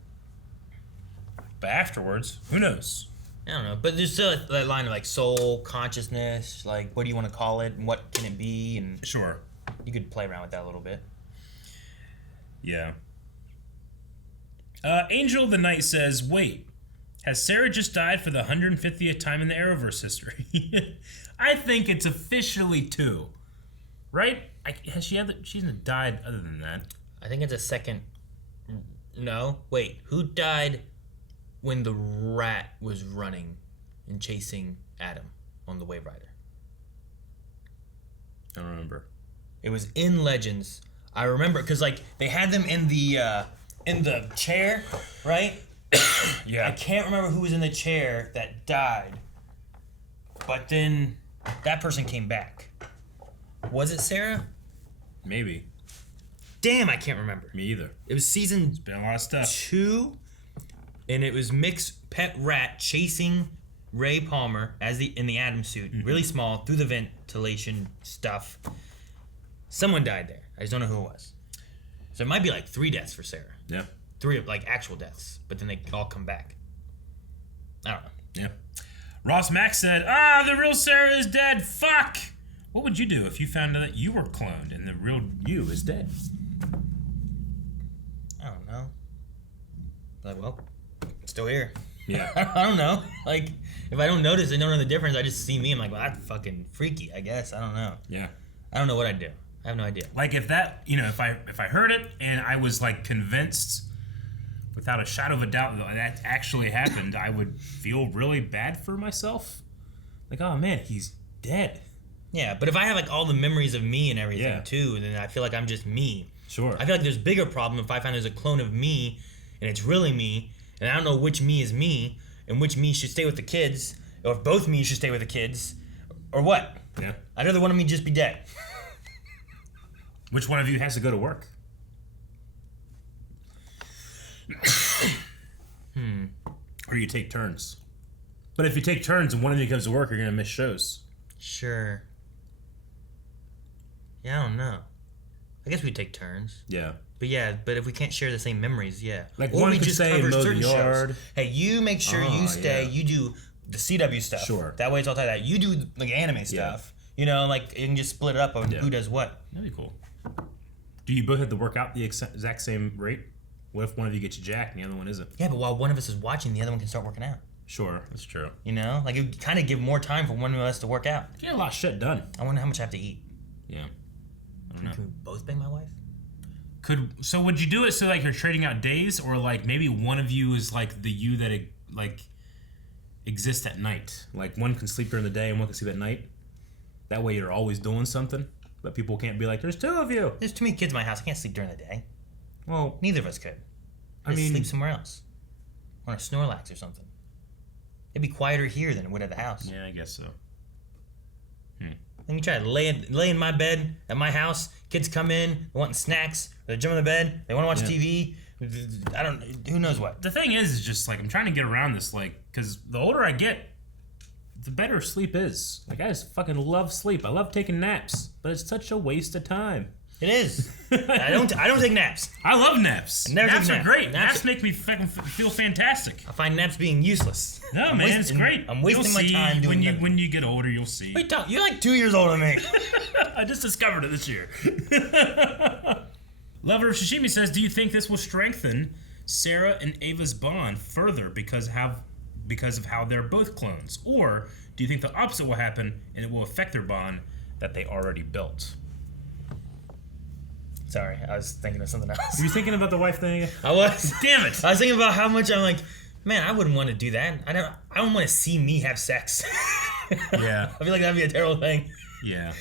But afterwards, who knows? I don't know. But there's still that line of like soul, consciousness, like what do you want to call it and what can it be? And sure. You could play around with that a little bit. Yeah. Angel of the Night says, wait, has Sarah just died for the 150th time in the Arrowverse history? I think it's officially 2. Right? She hasn't died other than that. I think it's a second. No. Wait, who died when the rat was running and chasing Adam on the Wave Rider? I don't remember. It was in Legends. I remember because like they had them in the chair, right? Yeah. I can't remember who was in the chair that died, but then that person came back. Was it Sarah? Maybe. Damn, I can't remember. Me either. It was season. It's been a lot of stuff. 2, and it was Mick's pet rat chasing Ray Palmer in the Atom suit, really small, through the ventilation stuff. Someone died there. I just don't know who it was. So it might be like 3 deaths for Sarah. Yeah. 3 like actual deaths, but then they all come back. I don't know. Yeah. Ross Mack said, the real Sarah is dead. Fuck! What would you do if you found out that you were cloned and the real you is dead? I don't know. Like, well, it's still here. Yeah. I don't know. Like, if I don't notice and don't know the difference, I just see me. I'm like, well, that's fucking freaky, I guess. I don't know. Yeah. I don't know what I'd do. I have no idea. Like if that, if I heard it and I was like convinced without a shadow of a doubt that actually happened, I would feel really bad for myself. Like, oh man, he's dead. Yeah, but if I have like all the memories of me and everything too, then I feel like I'm just me. Sure. I feel like there's a bigger problem if I find there's a clone of me and it's really me, and I don't know which me is me and which me should stay with the kids, or if both me should stay with the kids, or what. Yeah. I'd rather one of me just be dead. Which one of you has to go to work? Or you take turns. But if you take turns and one of you comes to work, you're going to miss shows. Sure. Yeah, I don't know. I guess we take turns. Yeah. But if we can't share the same memories, yeah. Like or one we could just say cover mow the certain yard. shows. Hey, you make sure you stay. Yeah. You do the CW stuff. Sure. That way it's all tied out. You do like anime stuff. You know, like you can just split it up on who does what. That'd be cool. Do you both have to work out the exact same rate? What if one of you gets jacked and the other one isn't? Yeah, but while one of us is watching, the other one can start working out. Sure, that's true. You know, like it would kind of give more time for one of us to work out. Get a lot of shit done. I wonder how much I have to eat. Yeah. I don't know. Can we both bang my wife? So would you do it so like you're trading out days, or like maybe one of you is like the you that like exists at night? Like one can sleep during the day and one can sleep at night. That way you're always doing something, but people can't be like, "There's 2 of you." There's too many kids in my house. I can't sleep during the day. Well, neither of us could. I mean, sleep somewhere else, on a Snorlax or something. It'd be quieter here than it would at the house. Yeah, I guess so. Then you try to lay in my bed at my house. Kids come in, wanting snacks. They jump in the bed. They want to watch TV. I don't. Who knows what? The thing is just like I'm trying to get around this, like, because the older I get, the better sleep is. Like I just fucking love sleep. I love taking naps, but it's such a waste of time. It is. I don't take naps. I love naps. Naps are great. Naps make me fucking feel fantastic. I find naps being useless. No, man, it's great. I'm wasting my time doing nothing. When you get older, you'll see. Wait, you're like 2 years older than me. I just discovered it this year. Lover of Shishimi says, do you think this will strengthen Sarah and Ava's bond further because of how they're both clones? Or do you think the opposite will happen and it will affect their bond that they already built? Sorry, I was thinking of something else. Were you thinking about the wife thing? I was. Damn it! I was thinking about how much I'm like, man, I wouldn't want to do that. I don't want to see me have sex. Yeah. I feel like that'd be a terrible thing. Yeah.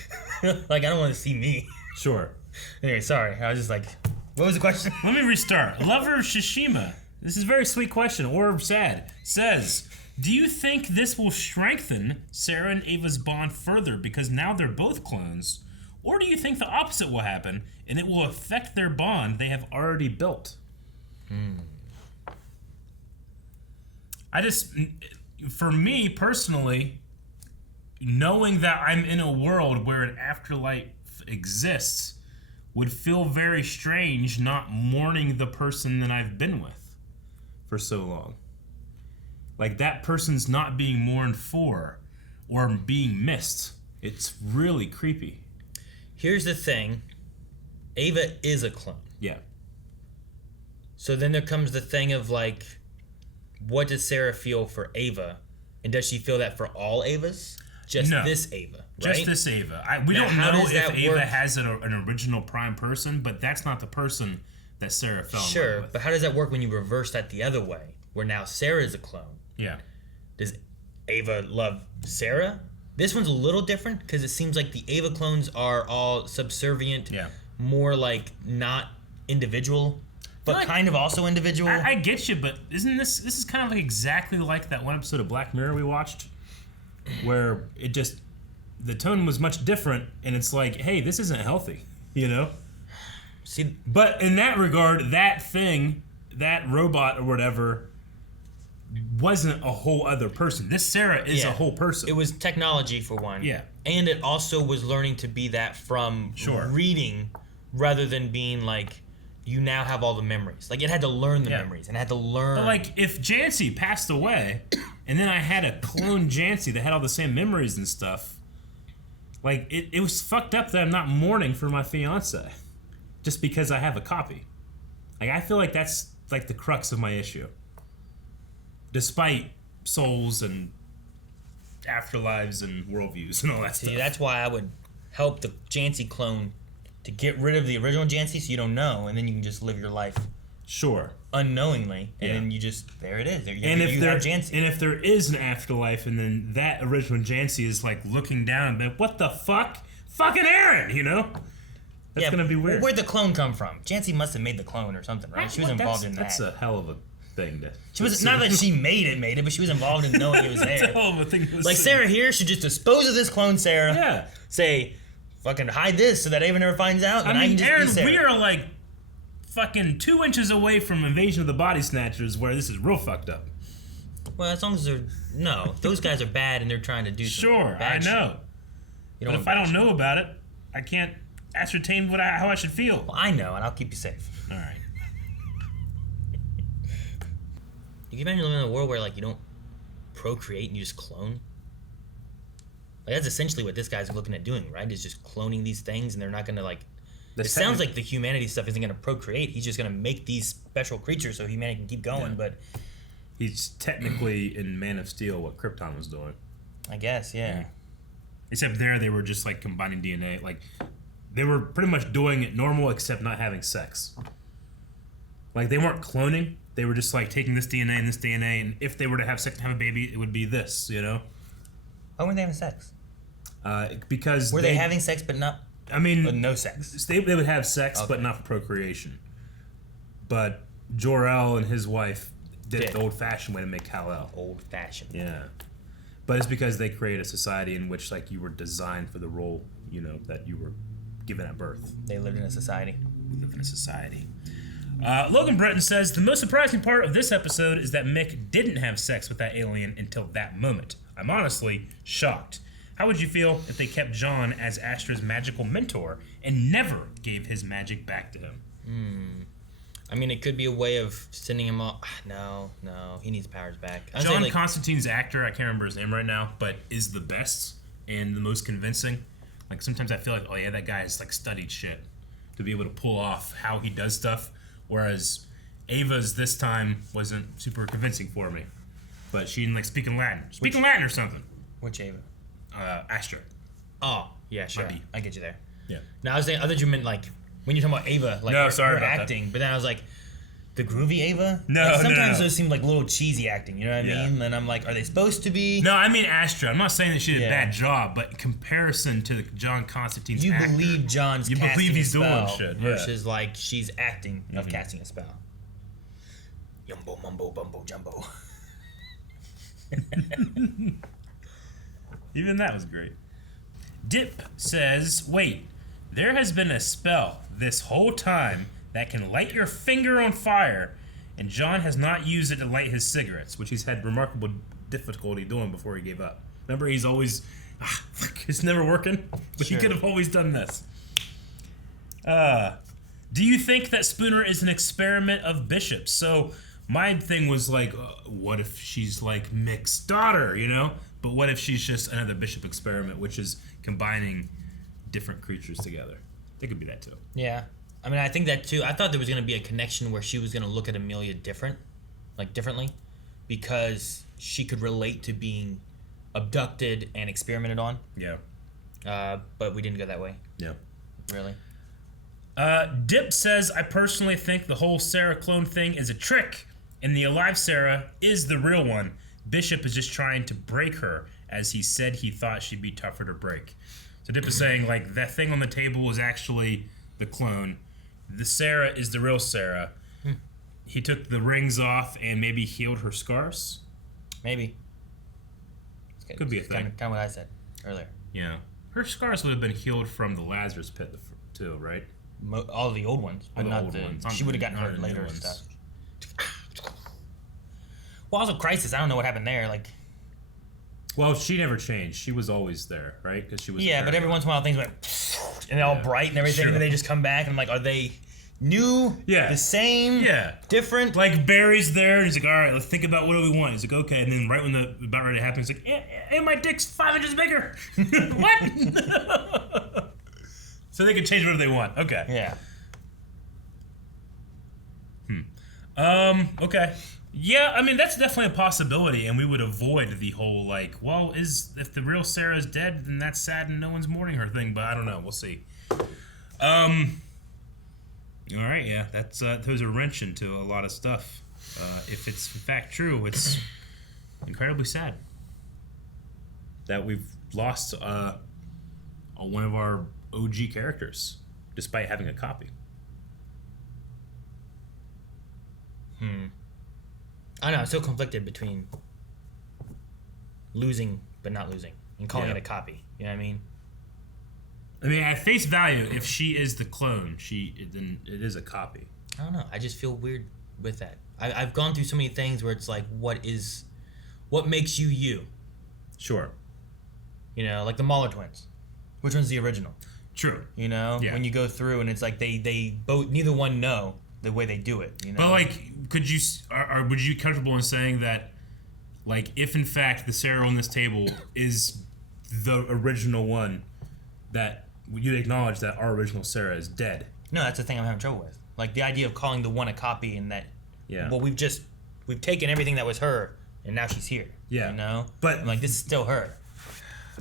Like I don't want to see me. Sure. Anyway, sorry. I was just like, what was the question? Let me restart. Lover of Shishima, this is a very sweet question, or sad, says, do you think this will strengthen Sarah and Ava's bond further because now they're both clones? Or do you think the opposite will happen and it will affect their bond they have already built? For me personally, knowing that I'm in a world where an afterlife exists would feel very strange not mourning the person that I've been with for so long. Like that person's not being mourned for or being missed. It's really creepy. Here's the thing. Ava is a clone. Yeah. So then there comes the thing of like, what does Sarah feel for Ava? And does she feel that for all Avas? Just this Ava, right? Just this Ava. We don't know if Ava has an original prime person, but that's not the person that Sarah fell in love Sure, with. but how does that work when you reverse that the other way, where now Sarah's a clone? Yeah. Does Ava love Sarah? This one's a little different because it seems like the Ava clones are all subservient, more like not individual, but like, kind of also individual. I get you, but isn't this is kind of like exactly like that one episode of Black Mirror we watched, where it just the tone was much different, and it's like, hey, this isn't healthy, you know? See, but in that regard, that thing, that robot or whatever, wasn't a whole other person. This Sarah is a whole person. It was technology for one. Yeah. And it also was learning to be that from reading rather than being like, you now have all the memories. Like, it had to learn the memories and had to learn. But, like, if Jancy passed away and then I had a clone Jancy that had all the same memories and stuff, like, it was fucked up that I'm not mourning for my fiance just because I have a copy. Like, I feel like that's, like, the crux of my issue. Despite souls and afterlives and worldviews and all that stuff. See, that's why I would help the Jancy clone to get rid of the original Jancy so you don't know, and then you can just live your life unknowingly, and then you just, there it is. There you have Jancy. And if there is an afterlife, and then that original Jancy is like looking down and like, what the fuck? Fucking Aaron, you know? That's gonna be weird. Where'd the clone come from? Jancy must have made the clone or something, right? She was involved in that. That's a hell of a thing to... She was not that she made it, but she was involved in knowing it was there. That's a hell of a thing to Like, say. Sarah here should just dispose of this clone Sarah. Yeah. Say, fucking hide this so that Ava never finds out. I mean, can just Aaron, be Sarah. we are like fucking 2 inches away from Invasion of the Body Snatchers, where this is real fucked up. Well, as long as they're... No, those guys are bad and they're trying to do some bad I know. shit. You But if I don't know about it, I can't ascertain how I should feel. Well, I know, and I'll keep you safe. All right. You can imagine living in a world where, like, you don't procreate and you just clone? Like, that's essentially what this guy's looking at doing, right? Is just cloning these things, and they're not going to, like... It sounds like the humanity stuff isn't going to procreate. He's just going to make these special creatures so humanity can keep going, but... He's technically in Man of Steel what Krypton was doing. I guess, yeah. Except there, they were just, like, combining DNA. Like, they were pretty much doing it normal, except not having sex. Like, they weren't cloning. They were just, like, taking this DNA and this DNA, and if they were to have sex and have a baby, it would be this, you know? Why weren't they having sex? Because Were they having sex but not... I mean... But no sex? They would have sex, but not for procreation. But Jor-El and his wife did it the old-fashioned way to make Kal-El. Old-fashioned. Yeah. But it's because they create a society in which, like, you were designed for the role, you know, that you were given at birth. They lived in a society. We live in a society. Logan Breton says, the most surprising part of this episode is that Mick didn't have sex with that alien until that moment. I'm honestly shocked. How would you feel if they kept John as Astra's magical mentor and never gave his magic back to him? I mean, it could be a way of sending him off. No, he needs powers back. John Constantine's actor, I can't remember his name right now, but is the best and the most convincing. Like, sometimes I feel like, oh yeah, that guy has, like, studied shit to be able to pull off how he does stuff. Whereas Ava's this time wasn't super convincing for me. But she didn't, like, speak in Latin. Latin or something. Which Ava? Astra. Oh, yeah, sure. I get you there. Yeah. Now, I was saying, I thought you meant, like, when you're talking about Ava, like, her acting. But then I was like, the groovy Ava? No, like, sometimes no. those seem like little cheesy acting, you know what I mean? And I'm like, are they supposed to be? No, I mean Astra. I'm not saying that she did a bad job, but in comparison to John Constantine's you actor, believe John's you casting believe he's a spell doing shit. versus, like, she's acting of casting a spell. Yumbo, mumbo, bumbo, jumbo. Even that was great. Dip says, wait, there has been a spell this whole time that can light your finger on fire, and John has not used it to light his cigarettes, which he's had remarkable difficulty doing before he gave up. Remember, he's always, it's never working, but he could have always done this. Do you think that Spooner is an experiment of Bishop's? So my thing was like, what if she's like Mick's daughter, you know? But what if she's just another Bishop experiment, which is combining different creatures together? It could be that too. Yeah. I mean, I think that too. I thought there was going to be a connection where she was going to look at Amelia differently, because she could relate to being abducted and experimented on. Yeah. But we didn't go that way. Yeah. Really. Dip says, I personally think the whole Sarah clone thing is a trick, and the alive Sarah is the real one. Bishop is just trying to break her, as he said he thought she'd be tougher to break. So Dip is saying, like, that thing on the table is actually the clone. The Sarah is the real Sarah. He took the rings off and maybe healed her scars? Maybe. Could be a thing. Kind of what I said earlier. Yeah. Her scars would have been healed from the Lazarus pit too, right? All the old ones, but not old the ones. She would have gotten hurt later and stuff. Well, also Crisis. I don't know what happened there. Like, well, she never changed. She was always there, right? Because she was. Yeah, but every once in a while things went and they're all bright and everything, and then they just come back, and I'm like, are they new? Yeah. The same? Yeah. Different? Like Barry's there, and he's like, all right, let's think about what do we want. He's like, okay, and then right when the about ready to happen, he's like, hey, my dick's 5 inches bigger. What? So they can change whatever they want. Okay. Yeah. Okay. Yeah, I mean, that's definitely a possibility, and we would avoid the whole, like, well, if the real Sarah's dead, then that's sad and no one's mourning her thing, but I don't know. We'll see. All right, yeah, that throws a wrench into a lot of stuff. If it's in fact true, it's incredibly sad that we've lost one of our OG characters, despite having a copy. I know, I'm so conflicted between losing but not losing and calling it a copy. You know what I mean? I mean, at face value, if she is the clone, then it is a copy. I don't know. I just feel weird with that. I've gone through so many things where it's like, what makes you you? Sure. You know, like the Mahler twins. Which one's the original? True. You know, when you go through and it's like they both, neither one know the way they do it. You know? But like, would you be comfortable in saying that, like, if in fact the Sarah on this table is the original one, that you acknowledge that our original Sarah is dead? No, that's the thing I'm having trouble with. Like the idea of calling the one a copy and that. Yeah. Well, we've taken everything that was her and now she's here. Yeah. You know. But I'm like, this is still her.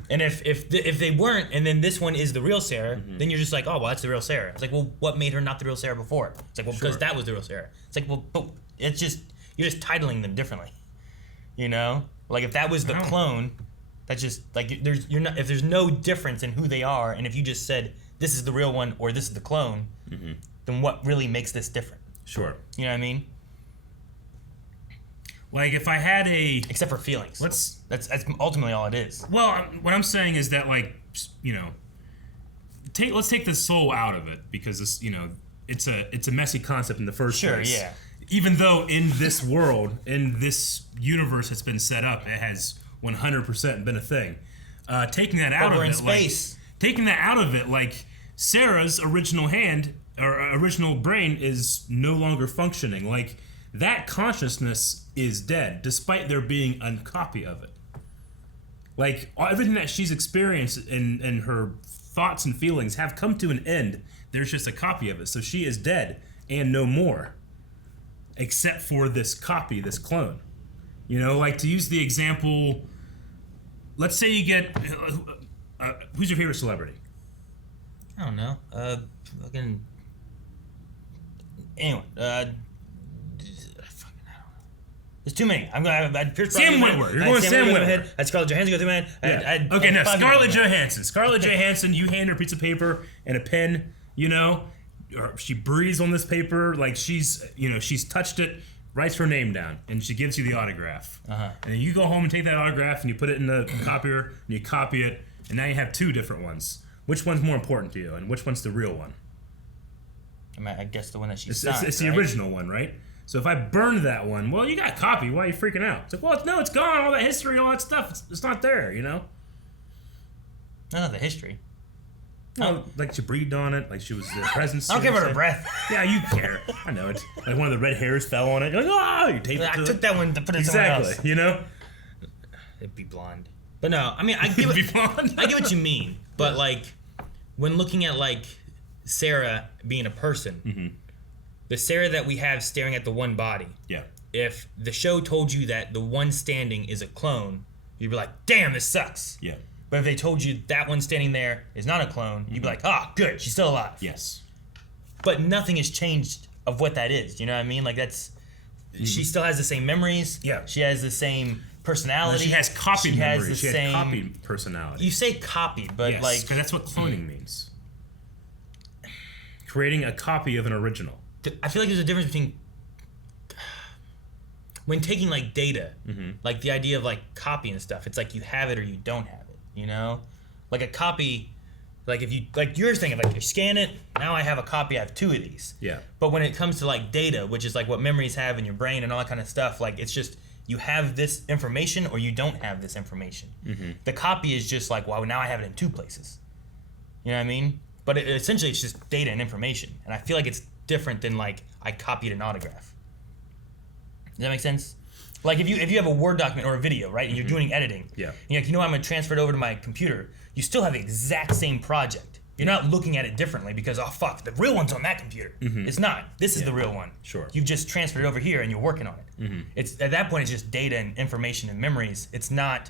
And if they weren't, and then this one is the real Sarah, then you're just like, oh, well, that's the real Sarah. It's like, well, what made her not the real Sarah before? It's like, well, because that was the real Sarah. It's like, well, but it's just, you're just titling them differently. You know? Like, if that was the clone, that's just, like, if there's no difference in who they are, and if you just said, this is the real one, or this is the clone, then what really makes this different? Sure. You know what I mean? Like, if I had except for feelings. That's ultimately all it is. Well, what I'm saying is that, like, you know, let's take the soul out of it, because this, you know, it's a messy concept in the first place. Sure, yeah. Even though in this world, in this universe that's been set up, it has 100% been a thing. Taking that out of it, space. Taking that out of it, like, Sarah's original hand or original brain is no longer functioning. Like, that consciousness is dead, despite there being a copy of it. Like, everything that she's experienced and her thoughts and feelings have come to an end. There's just a copy of it. So she is dead and no more. Except for this copy, this clone. You know, like, to use the example, let's say you get... who's your favorite celebrity? I don't know. Anyway, there's too many. I'm going to add Pierce Brosnan. Sam Witwer. You're going Sam Witwer. I'd Scarlett Johansson go through my head. Yeah. Okay, now Scarlett Johansson. Scarlett Johansson, you hand her a piece of paper and a pen, you know, or she breathes on this paper like she's touched it, writes her name down, and she gives you the autograph. And then you go home and take that autograph and you put it in the copier and you copy it, and now you have two different ones. Which one's more important to you, and which one's the real one? I guess the one that she signed, it's the original one, right? So if I burned that one, well, you got a copy. Why are you freaking out? It's like, well, it's gone. All that history and all that stuff, it's not there, you know? Not the history. No, like she breathed on it, like she was the presence. I don't care about her breath. Yeah, you care. I know it. Like one of the red hairs fell on it. You're like, oh, you taped it. I took that one to put it somewhere else. Exactly, you know? It'd be blonde. But no, I mean, I get what you mean. But like, when looking at like Sarah being a person, the Sarah that we have staring at the one body. Yeah. If the show told you that the one standing is a clone, you'd be like, damn, this sucks. Yeah. But if they told you that one standing there is not a clone, you'd be like, ah, good, she's still alive. Yes. But nothing has changed of what that is. You know what I mean? Like that's, she still has the same memories. Yeah. She has the same personality. No, she has copied memories. She same has copied personality. You say copied, but yes, like, because that's what cloning means. Creating a copy of an original. I feel like there's a difference between when taking like data, like the idea of like copy and stuff. It's like you have it or you don't have it. You know, like a copy. Like if you like you're thinking like you scan it, now I have a copy. I have two of these. Yeah. But when it comes to like data, which is like what memories have in your brain and all that kind of stuff, like it's just you have this information or you don't have this information. The copy is just like, well, now I have it in two places. You know what I mean? But essentially, it's just data and information, and I feel like it's different than like I copied an autograph. Does that make sense? Like if you have a Word document or a video, right, and you're doing editing, Yeah. you're like, you know, I'm gonna transfer it over to my computer. You still have the exact same project. You're not looking at it differently because oh fuck, the real one's on that computer. It's not. This is the real one. Sure. You've just transferred it over here and you're working on it. It's at that point it's just data and information and memories. It's not.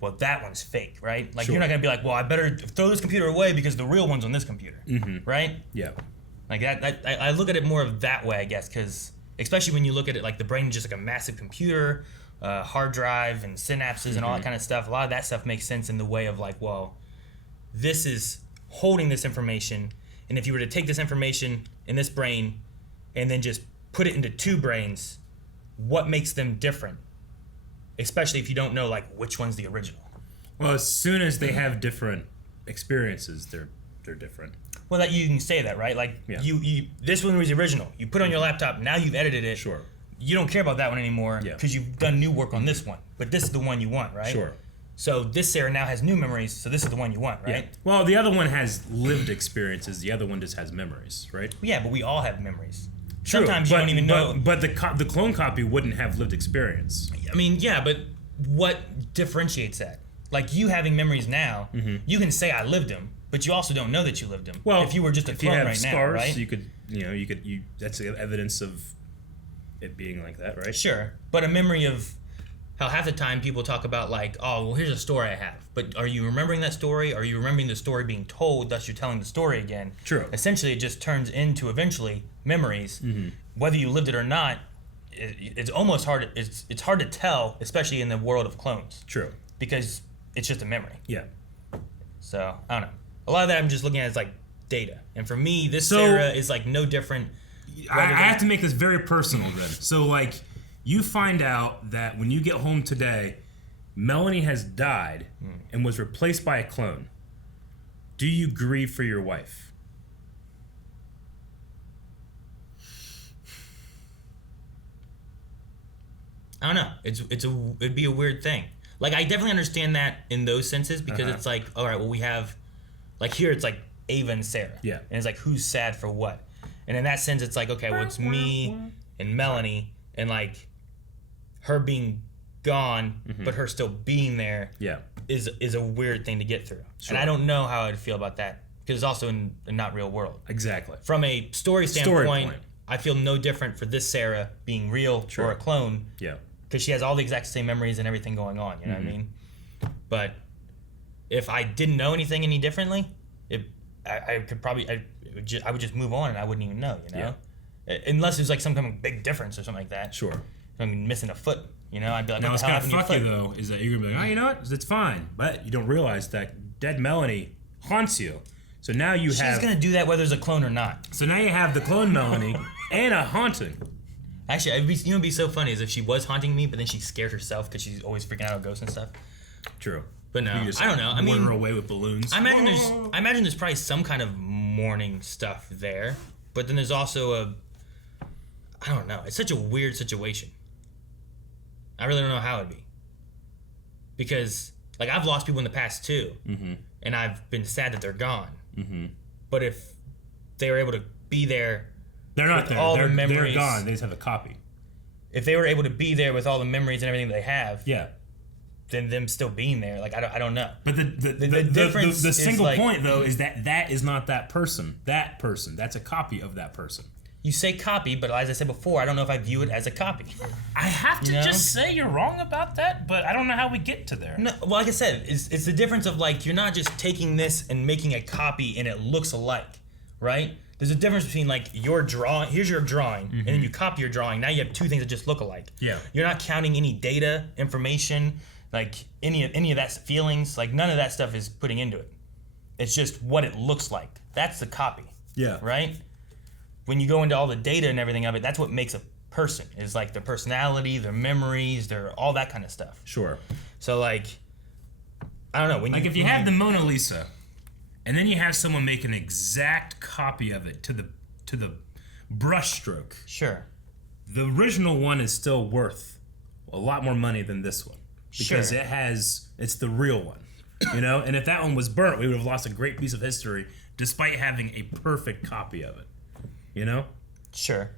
Well, that one's fake, right? Like Sure. you're not gonna be like, well, I better throw this computer away because the real one's on this computer, right? Yeah. Like that I look at it more of that way, I guess, because especially when you look at it like the brain is just like a massive computer, hard drive and synapses and all that kind of stuff. A lot of that stuff makes sense in the way of like, well, this is holding this information, and if you were to take this information in this brain and then just put it into two brains, what makes them different? Especially if you don't know like which one's the original. Well, as soon as they have different experiences, they're different. Well, that you can say that, right? Like Yeah. you this one was the original. You put it on your laptop. Now you've edited it. Sure. You don't care about that one anymore Yeah. because you've done new work on this one. But this is the one you want, right? Sure. So this Sarah now has new memories. So this is the one you want, right? Yeah. Well, the other one has lived experiences. The other one just has memories, right? Yeah, but we all have memories. True, Sometimes you don't even know. But the clone copy wouldn't have lived experience. I mean, yeah, but what differentiates that? Like you having memories now, you can say I lived them, but you also don't know that you lived them. Well, if you were just a if you clone have right scars, now, right? you could that's evidence of it being like that, right? Sure, but a memory of how half the time people talk about like, oh, well, here's a story I have, but are you remembering that story? Are you remembering the story being told? Thus, you're telling the story again. True. Essentially, it just turns into eventually memories, whether you lived it or not. It's almost hard. It's hard to tell, especially in the world of clones. True. Because it's just a memory. Yeah. So I don't know. A lot of that I'm just looking at as like data, and for me, this Sarah is like no different. I have to make this very personal then. So like, you find out that when you get home today, Melanie has died and was replaced by a clone. Do you grieve for your wife? I don't know. It'd be a weird thing. Like I definitely understand that in those senses because it's like, all right, well we have, like here it's like Ava and Sarah. Yeah. And it's like who's sad for what, and in that sense it's like okay, well it's me and Melanie and like her being gone, but her still being there. Yeah. Is a weird thing to get through, Sure. and I don't know how I'd feel about that because it's also in the not real world. Exactly. From a story standpoint, I feel no different for this Sarah being real or a clone. Yeah. Because she has all the exact same memories and everything going on, you know what I mean? But if I didn't know anything any differently, I could probably I would just move on and I wouldn't even know, you know? Unless there's like some kind of big difference or something like that. Sure. I'm missing a foot, you know? I'd be like, Now, what what's the hell going to happened to fuck your you, foot? though, is that you're going to be like, oh, you know what? It's fine. But you don't realize that dead Melanie haunts you. So now you She's have... going to do that whether there's a clone or not. So now you have the clone Melanie and a haunting. Actually, it'd be so funny is if she was haunting me, but then she scared herself because she's always freaking out of ghosts and stuff. True. But no, You just I don't know. I lure mean, her away with balloons. I imagine there's probably some kind of mourning stuff there, but then there's also I don't know. It's such a weird situation. I really don't know how it'd be. Because like I've lost people in the past too, and I've been sad that they're gone. But if they were able to be there, they're not with there. all They're, the memories, they're gone. They just have a copy. If they were able to be there with all the memories and everything they have, Yeah. than them still being there. Like I don't know. But the single point though is that is not that person. That person. That's a copy of that person. You say copy, but as I said before, I don't know if I view it as a copy. I have to just say you're wrong about that, but I don't know how we get to there. No, well, like I said, it's the difference of like you're not just taking this and making a copy and it looks alike, right? There's a difference between like your drawing. Here's your drawing, and then you copy your drawing. Now you have two things that just look alike. Yeah. You're not counting any data, information, like any of that feelings. Like none of that stuff is putting into it. It's just what it looks like. That's the copy. Yeah. Right. When you go into all the data and everything of it, that's what makes a person. Is like their personality, their memories, their all that kind of stuff. Sure. So like, I don't know. When if you have the Mona Lisa, and then you have someone make an exact copy of it to the brushstroke. Sure. The original one is still worth a lot more money than this one because it's the real one, you know. And if that one was burnt, we would have lost a great piece of history, despite having a perfect copy of it. You know? Sure.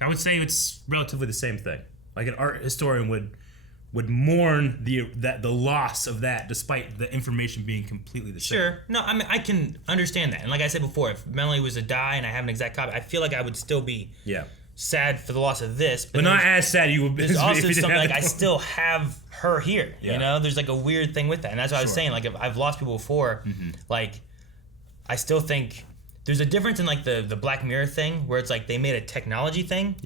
I would say it's relatively the same thing. Like an art historian would mourn the loss of that, despite the information being completely the same. Sure. No, I mean I can understand that. And like I said before, if Melanie was to die and I have an exact copy, I feel like I would still be sad for the loss of this. But not as sad you would be. There's also if something like I still have her here. Yeah. You know, there's like a weird thing with that, and that's what I was saying. Like if I've lost people before, like I still think. There's a difference in like the Black Mirror thing where it's like they made a technology thing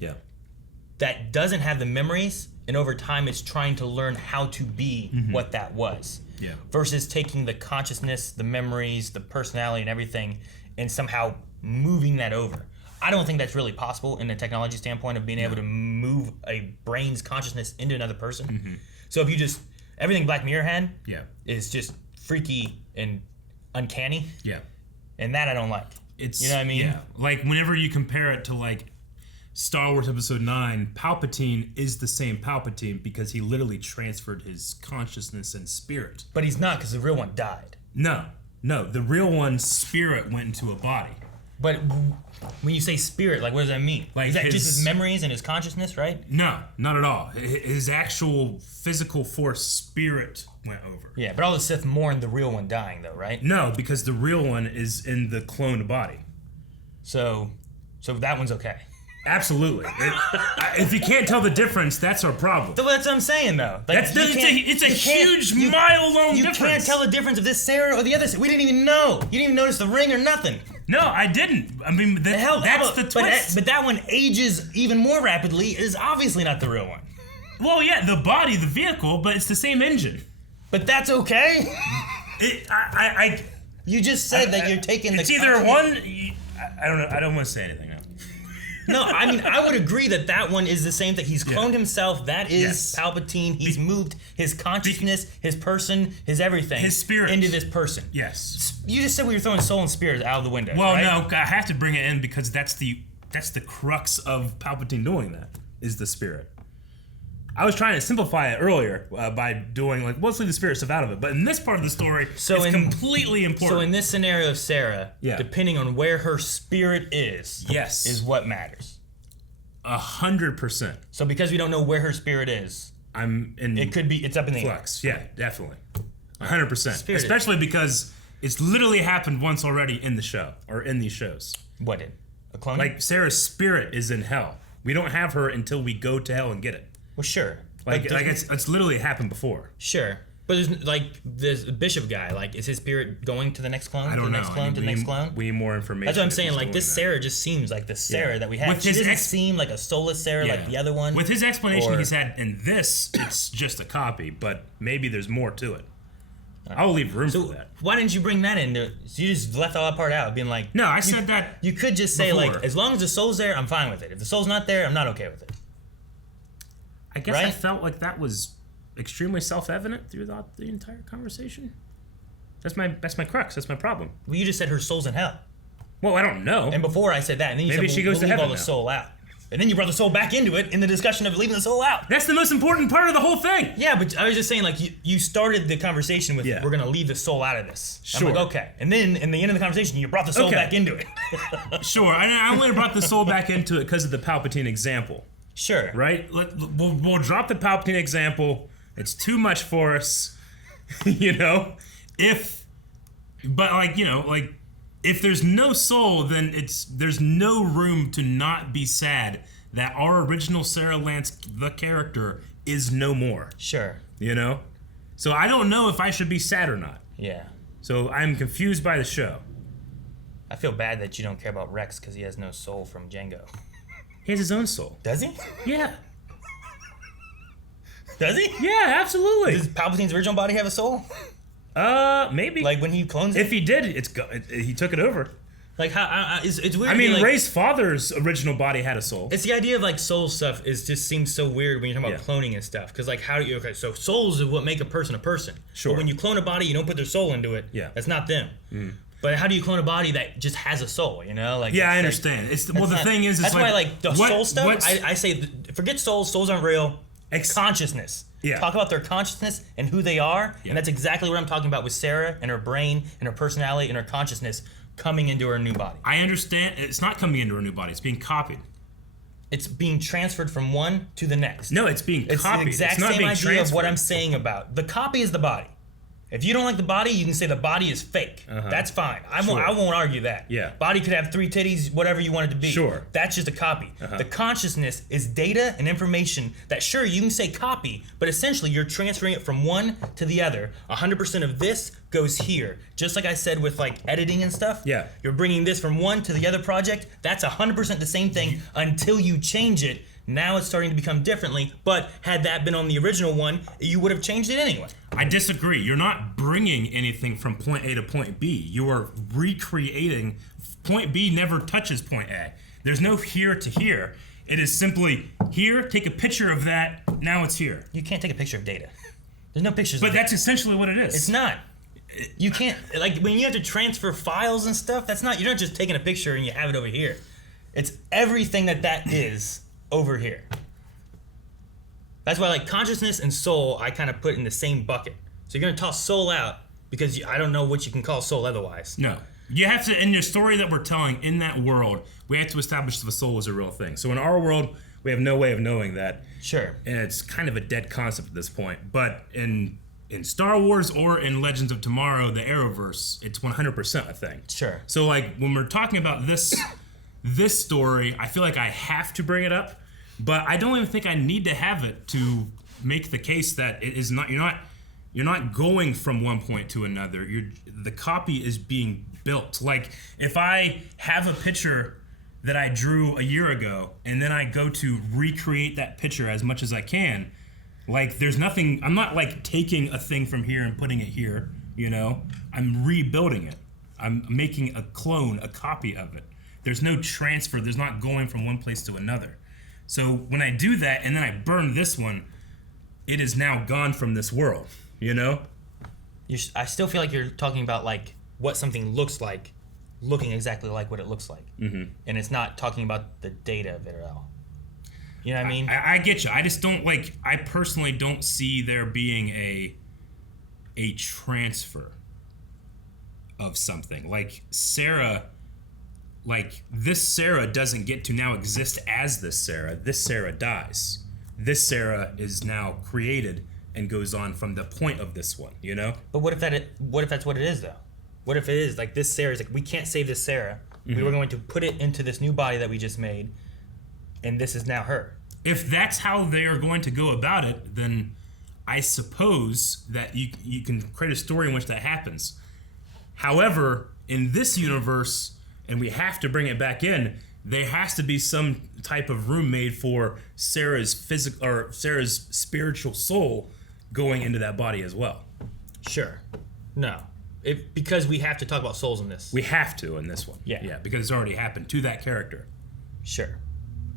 that doesn't have the memories, and over time it's trying to learn how to be what that was. Yeah. Versus taking the consciousness, the memories, the personality and everything and somehow moving that over. I don't think that's really possible in a technology standpoint of being able to move a brain's consciousness into another person. So if you just everything Black Mirror had is just freaky and uncanny. Yeah. And that I don't like. You know what I mean? Yeah. Like whenever you compare it to like Star Wars Episode 9, Palpatine is the same Palpatine because he literally transferred his consciousness and spirit. But he's not because the real one died. No, the real one's spirit went into a body. But when you say spirit, like what does that mean? Like is that just his memories and his consciousness, right? No, not at all. His actual physical force spirit went over. Yeah, but all the Sith mourned the real one dying though, right? No, because the real one is in the cloned body. So that one's okay. Absolutely. If you can't tell the difference, that's our problem. So that's what I'm saying, though. Like, it's a huge mile-long difference. You can't tell the difference of this Sarah or the other. We didn't even know. You didn't even notice the ring or nothing. No, I didn't. I mean, that's the twist. But that one ages even more rapidly. Is obviously not the real one. Well, yeah, the body, the vehicle, but it's the same engine. But that's okay. You just said that you're taking the. It's either one. I don't know. I don't want to say anything now. No, I mean, I would agree that one is the same thing. He's cloned himself. That is Palpatine. He's moved his consciousness, his person, his everything. His spirit. Into this person. Yes. You just said we were throwing soul and spirit out of the window. Well, right? no, I have to bring it in because that's the crux of Palpatine doing that, is the spirit. I was trying to simplify it earlier by doing like, let's leave the spirit stuff out of it. But in this part of the story, it's completely important. So in this scenario of Sarah, depending on where her spirit is what matters. 100%. So because we don't know where her spirit is, it's up in the flux. Yeah, definitely. 100%. Especially because it's literally happened once already in the show, or in these shows. What did? A clone? Like Sarah's spirit is in hell. We don't have her until we go to hell and get it. Well, sure. Like it's literally happened before. Sure. But there's like this bishop guy, like is his spirit going to the next clone? I don't know. To the next clone? We need more information. That's what I'm saying. Like this Sarah just seems like the Sarah that we had. She doesn't seem like a soulless Sarah like the other one. With his explanation he's had in this, it's just a copy, but maybe there's more to it. I'll leave room for that. Why didn't you bring that into it? So you just left all that part out, being like... No, I said that you could just say, like, as long as the soul's there, I'm fine with it. If the soul's not there, I'm not okay with it. I guess I felt like that was extremely self-evident throughout the entire conversation. That's my crux. That's my problem. Well, you just said her soul's in hell. Well, I don't know. And before I said that, and then you said, she goes to heaven leave all the soul out. And then you brought the soul back into it in the discussion of leaving the soul out. That's the most important part of the whole thing. Yeah, but I was just saying, like, you started the conversation with, we're going to leave the soul out of this. Sure. I'm like, okay. And then, in the end of the conversation, you brought the soul back into it. Sure. I only brought the soul back into it because of the Palpatine example. Sure. Right? We'll drop the Palpatine example It's too much for us, you know? If there's no soul, then there's no room to not be sad that our original Sarah Lance, the character, is no more. Sure. You know? So I don't know if I should be sad or not. Yeah. So I'm confused by the show. I feel bad that you don't care about Rex because he has no soul from Django. He has his own soul. Does he? Yeah. Does he? Yeah, absolutely. Does Palpatine's original body have a soul? Maybe. Like when he clones it? If he did, he took it over. Like how it's weird. I mean, like, Rey's father's original body had a soul. It's the idea of like soul stuff just seems so weird when you're talking about cloning and stuff. Because like how do you so souls is what make a person a person. Sure. But when you clone a body, you don't put their soul into it. Yeah. That's not them. But how do you clone a body that just has a soul? You know, like I understand. The thing is, that's why like the soul stuff. I say forget souls. Souls aren't real. Consciousness. Yeah. Talk about their consciousness and who they are, and that's exactly what I'm talking about with Sarah and her brain and her personality and her consciousness coming into her new body. I understand. It's not coming into her new body. It's being copied. It's being transferred from one to the next. No, it's being copied. It's the exact not same being idea transferred. of what I'm saying about the copy is the body. If you don't like the body, you can say the body is fake. That's fine. I won't argue that. Yeah. Body could have 3 titties, whatever you want it to be. Sure. That's just a copy. The consciousness is data and information that, sure, you can say copy, but essentially you're transferring it from one to the other. 100% of this goes here. Just like I said with like editing and stuff. Yeah. You're bringing this from one to the other project. That's 100% the same thing until you change it. Now it's starting to become differently, but had that been on the original one, you would have changed it anyway. I disagree. You're not bringing anything from point A to point B. You are recreating. Point B never touches point A. There's no here to here. It is simply here, take a picture of that, now it's here. You can't take a picture of data. There's no pictures But of that's data. essentially what it is. It's not. You can't, like when you have to transfer files and stuff, you're not just taking a picture and you have it over here. It's everything that is over here. That's why like consciousness and soul I kind of put in the same bucket. So you're going to toss soul out because I don't know what you can call soul otherwise. No. You have to, in your story that we're telling in that world, we have to establish if the soul is a real thing. So in our world, we have no way of knowing that. Sure. And it's kind of a dead concept at this point. But in Star Wars or in Legends of Tomorrow, the Arrowverse, it's 100% a thing. Sure. So like when we're talking about this story, I feel like I have to bring it up, but I don't even think I need to have it to make the case that it is not. You're not going from one point to another. The copy is being built. Like if I have a picture that I drew a year ago and then I go to recreate that picture as much as I can, like there's nothing. I'm not like taking a thing from here and putting it here. You know, I'm rebuilding it. I'm making a clone, a copy of it. There's no transfer. There's not going from one place to another. So when I do that and then I burn this one, it is now gone from this world, you know? I still feel like you're talking about like what something looks like, looking exactly like what it looks like. Mm-hmm. And it's not talking about the data of it at all. You know what I mean? I get you. I just don't I personally don't see there being a transfer of something. Like Sarah... Like, this Sarah doesn't get to now exist as this Sarah. This Sarah dies. This Sarah is now created and goes on from the point of this one, you know? But what if that's what it is, though? What if it is, like, this Sarah is like, we can't save this Sarah. Mm-hmm. We were going to put it into this new body that we just made, and this is now her. If that's how they are going to go about it, then I suppose that you can create a story in which that happens. However, in this universe... and we have to bring it back in, there has to be some type of room made for Sarah's physical or Sarah's spiritual soul going into that body as well. Sure. No. Because we have to talk about souls in this. We have to in this one. Yeah. Yeah, because it's already happened to that character. Sure.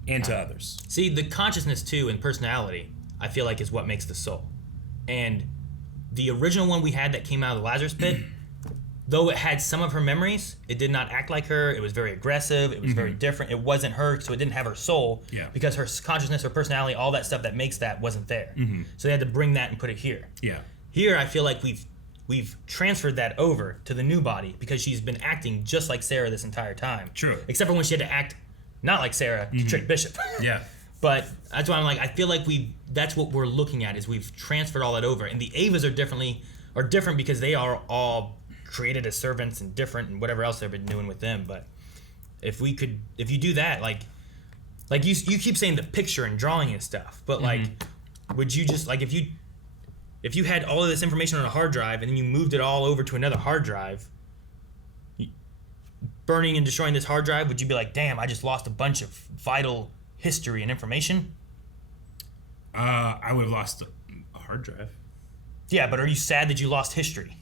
And to others. See, the consciousness too and personality, I feel like is what makes the soul. And the original one we had that came out of the Lazarus pit, though it had some of her memories, it did not act like her. It was very aggressive. It was very different. It wasn't her, so it didn't have her soul. Yeah. Because her consciousness, her personality, all that stuff that makes that wasn't there. Mm-hmm. So they had to bring that and put it here. Yeah. Here, I feel like we've transferred that over to the new body because she's been acting just like Sarah this entire time. True. Except for when she had to act not like Sarah to trick Bishop. Yeah. But that's why I'm like, I feel like that's what we're looking at, is we've transferred all that over. And the Avas are different because they are all created as servants and different and whatever else they've been doing with them. But if you do that, like you keep saying the picture and drawing and stuff, but like, would you just, like, if you had all of this information on a hard drive and then you moved it all over to another hard drive, burning and destroying this hard drive, would you be like, damn, I just lost a bunch of vital history and information? I would have lost a hard drive. Yeah, but are you sad that you lost history?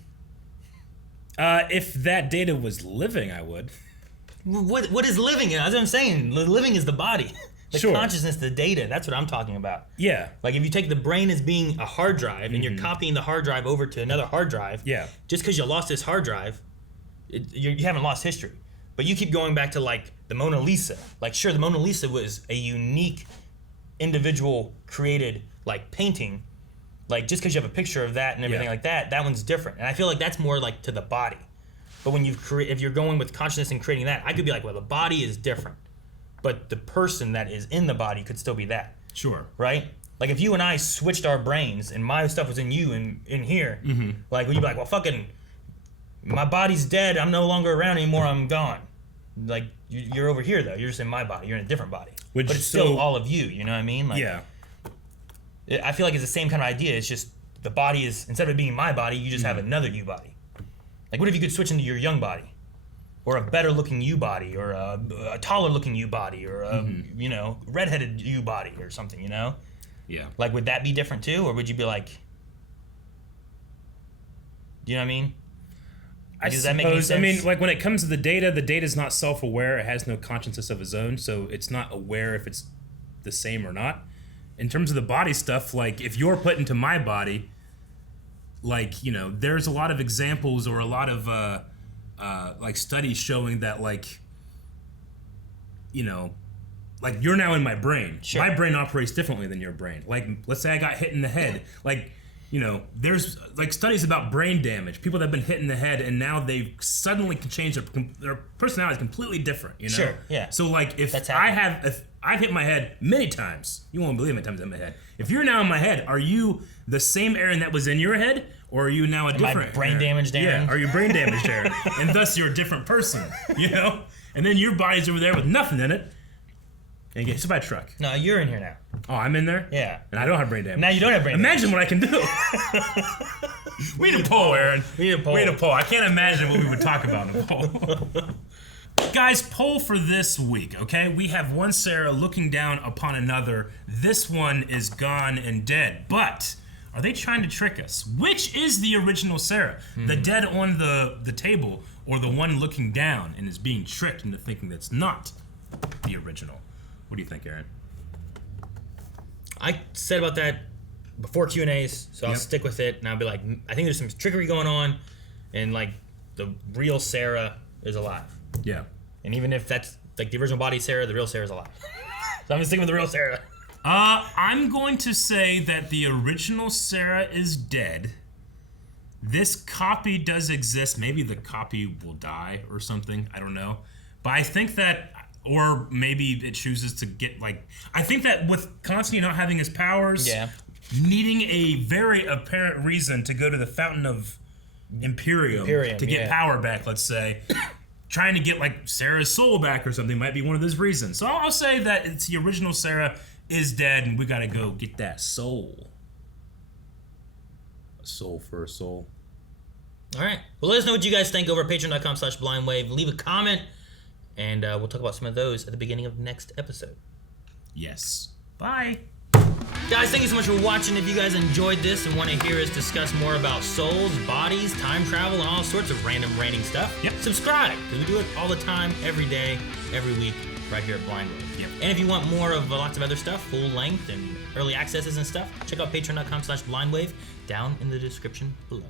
If that data was living, I would. What is living? That's what I'm saying. Living is the body. The consciousness, the data. That's what I'm talking about. Yeah. Like if you take the brain as being a hard drive and you're copying the hard drive over to another hard drive. Yeah. Just because you lost this hard drive, you haven't lost history. But you keep going back to like the Mona Lisa. Like sure, the Mona Lisa was a unique, individual created like painting. Like just because you have a picture of that and everything like that one's different. And I feel like that's more like to the body. But when if you're going with consciousness and creating that, I could be like, well, the body is different, but the person that is in the body could still be that. Sure. Right? Like if you and I switched our brains and my stuff was in you and in here, like would you be like, well, fucking, my body's dead. I'm no longer around anymore. I'm gone. Like you're over here though. You're just in my body. You're in a different body. But it's still all of you. You know what I mean? Like, yeah. I feel like it's the same kind of idea. It's just the body is, instead of being my body, you just have another you body. Like, what if you could switch into your young body? Or a better looking you body, or a taller looking you body, or a, redheaded you body or something, you know? Yeah. Like, would that be different too? Or would you be like, you know what I mean? Does that make any sense? I mean, like when it comes to the data's not self-aware. It has no consciousness of its own, so it's not aware if it's the same or not. In terms of the body stuff, like if you're put into my body, like, you know, there's a lot of examples or a lot of like studies showing that, like, you know, like you're now in my brain. Sure. My brain operates differently than your brain. Like, let's say I got hit in the head. Like, you know, there's like studies about brain damage. People that have been hit in the head and now they've suddenly changed their personality is completely different. You know. Sure. Yeah. So like if I've hit my head many times, you won't believe how many times I'm in my head. If you're now in my head, are you the same Aaron that was in your head, or are you now a different brain damaged Aaron? Yeah. Are you brain damaged Aaron? And thus you're a different person. You know. And then your body's over there with nothing in it. And you get hit by a truck. No, you're in here now. Oh, I'm in there? Yeah. And I don't have brain damage. Now you don't have brain Imagine what I can do. We need a poll, Aaron. We need a poll. I can't imagine what we would talk about in a poll. Guys, poll for this week, okay? We have one Sarah looking down upon another. This one is gone and dead. But are they trying to trick us? Which is the original Sarah? The dead on the table, or the one looking down and is being tricked into thinking that's not the original? What do you think, Aaron? I said about that before Q&As, so I'll stick with it, and I'll be like, I think there's some trickery going on, and like the real Sarah is alive. Yeah. And even if that's like the original body Sarah, the real Sarah's alive. So I'm gonna stick with the real Sarah. I'm going to say that the original Sarah is dead. This copy does exist. Maybe the copy will die or something. I don't know. But I think that, or maybe it chooses to get like, I think that with Constantine not having his powers, needing a very apparent reason to go to the Fountain of Imperium to get power back, let's say, trying to get like Sarah's soul back or something might be one of those reasons. So I'll say that it's the original Sarah is dead and we gotta go get that soul. A soul for a soul. All right. Well, let us know what you guys think over at patreon.com/blindwave. Leave a comment, and we'll talk about some of those at the beginning of next episode. Yes. Bye. Guys, thank you so much for watching. If you guys enjoyed this and want to hear us discuss more about souls, bodies, time travel, and all sorts of random ranting stuff, subscribe, because we do it all the time, every day, every week, right here at Blindwave. And if you want more of lots of other stuff, full length and early accesses and stuff, check out patreon.com/blindwave down in the description below.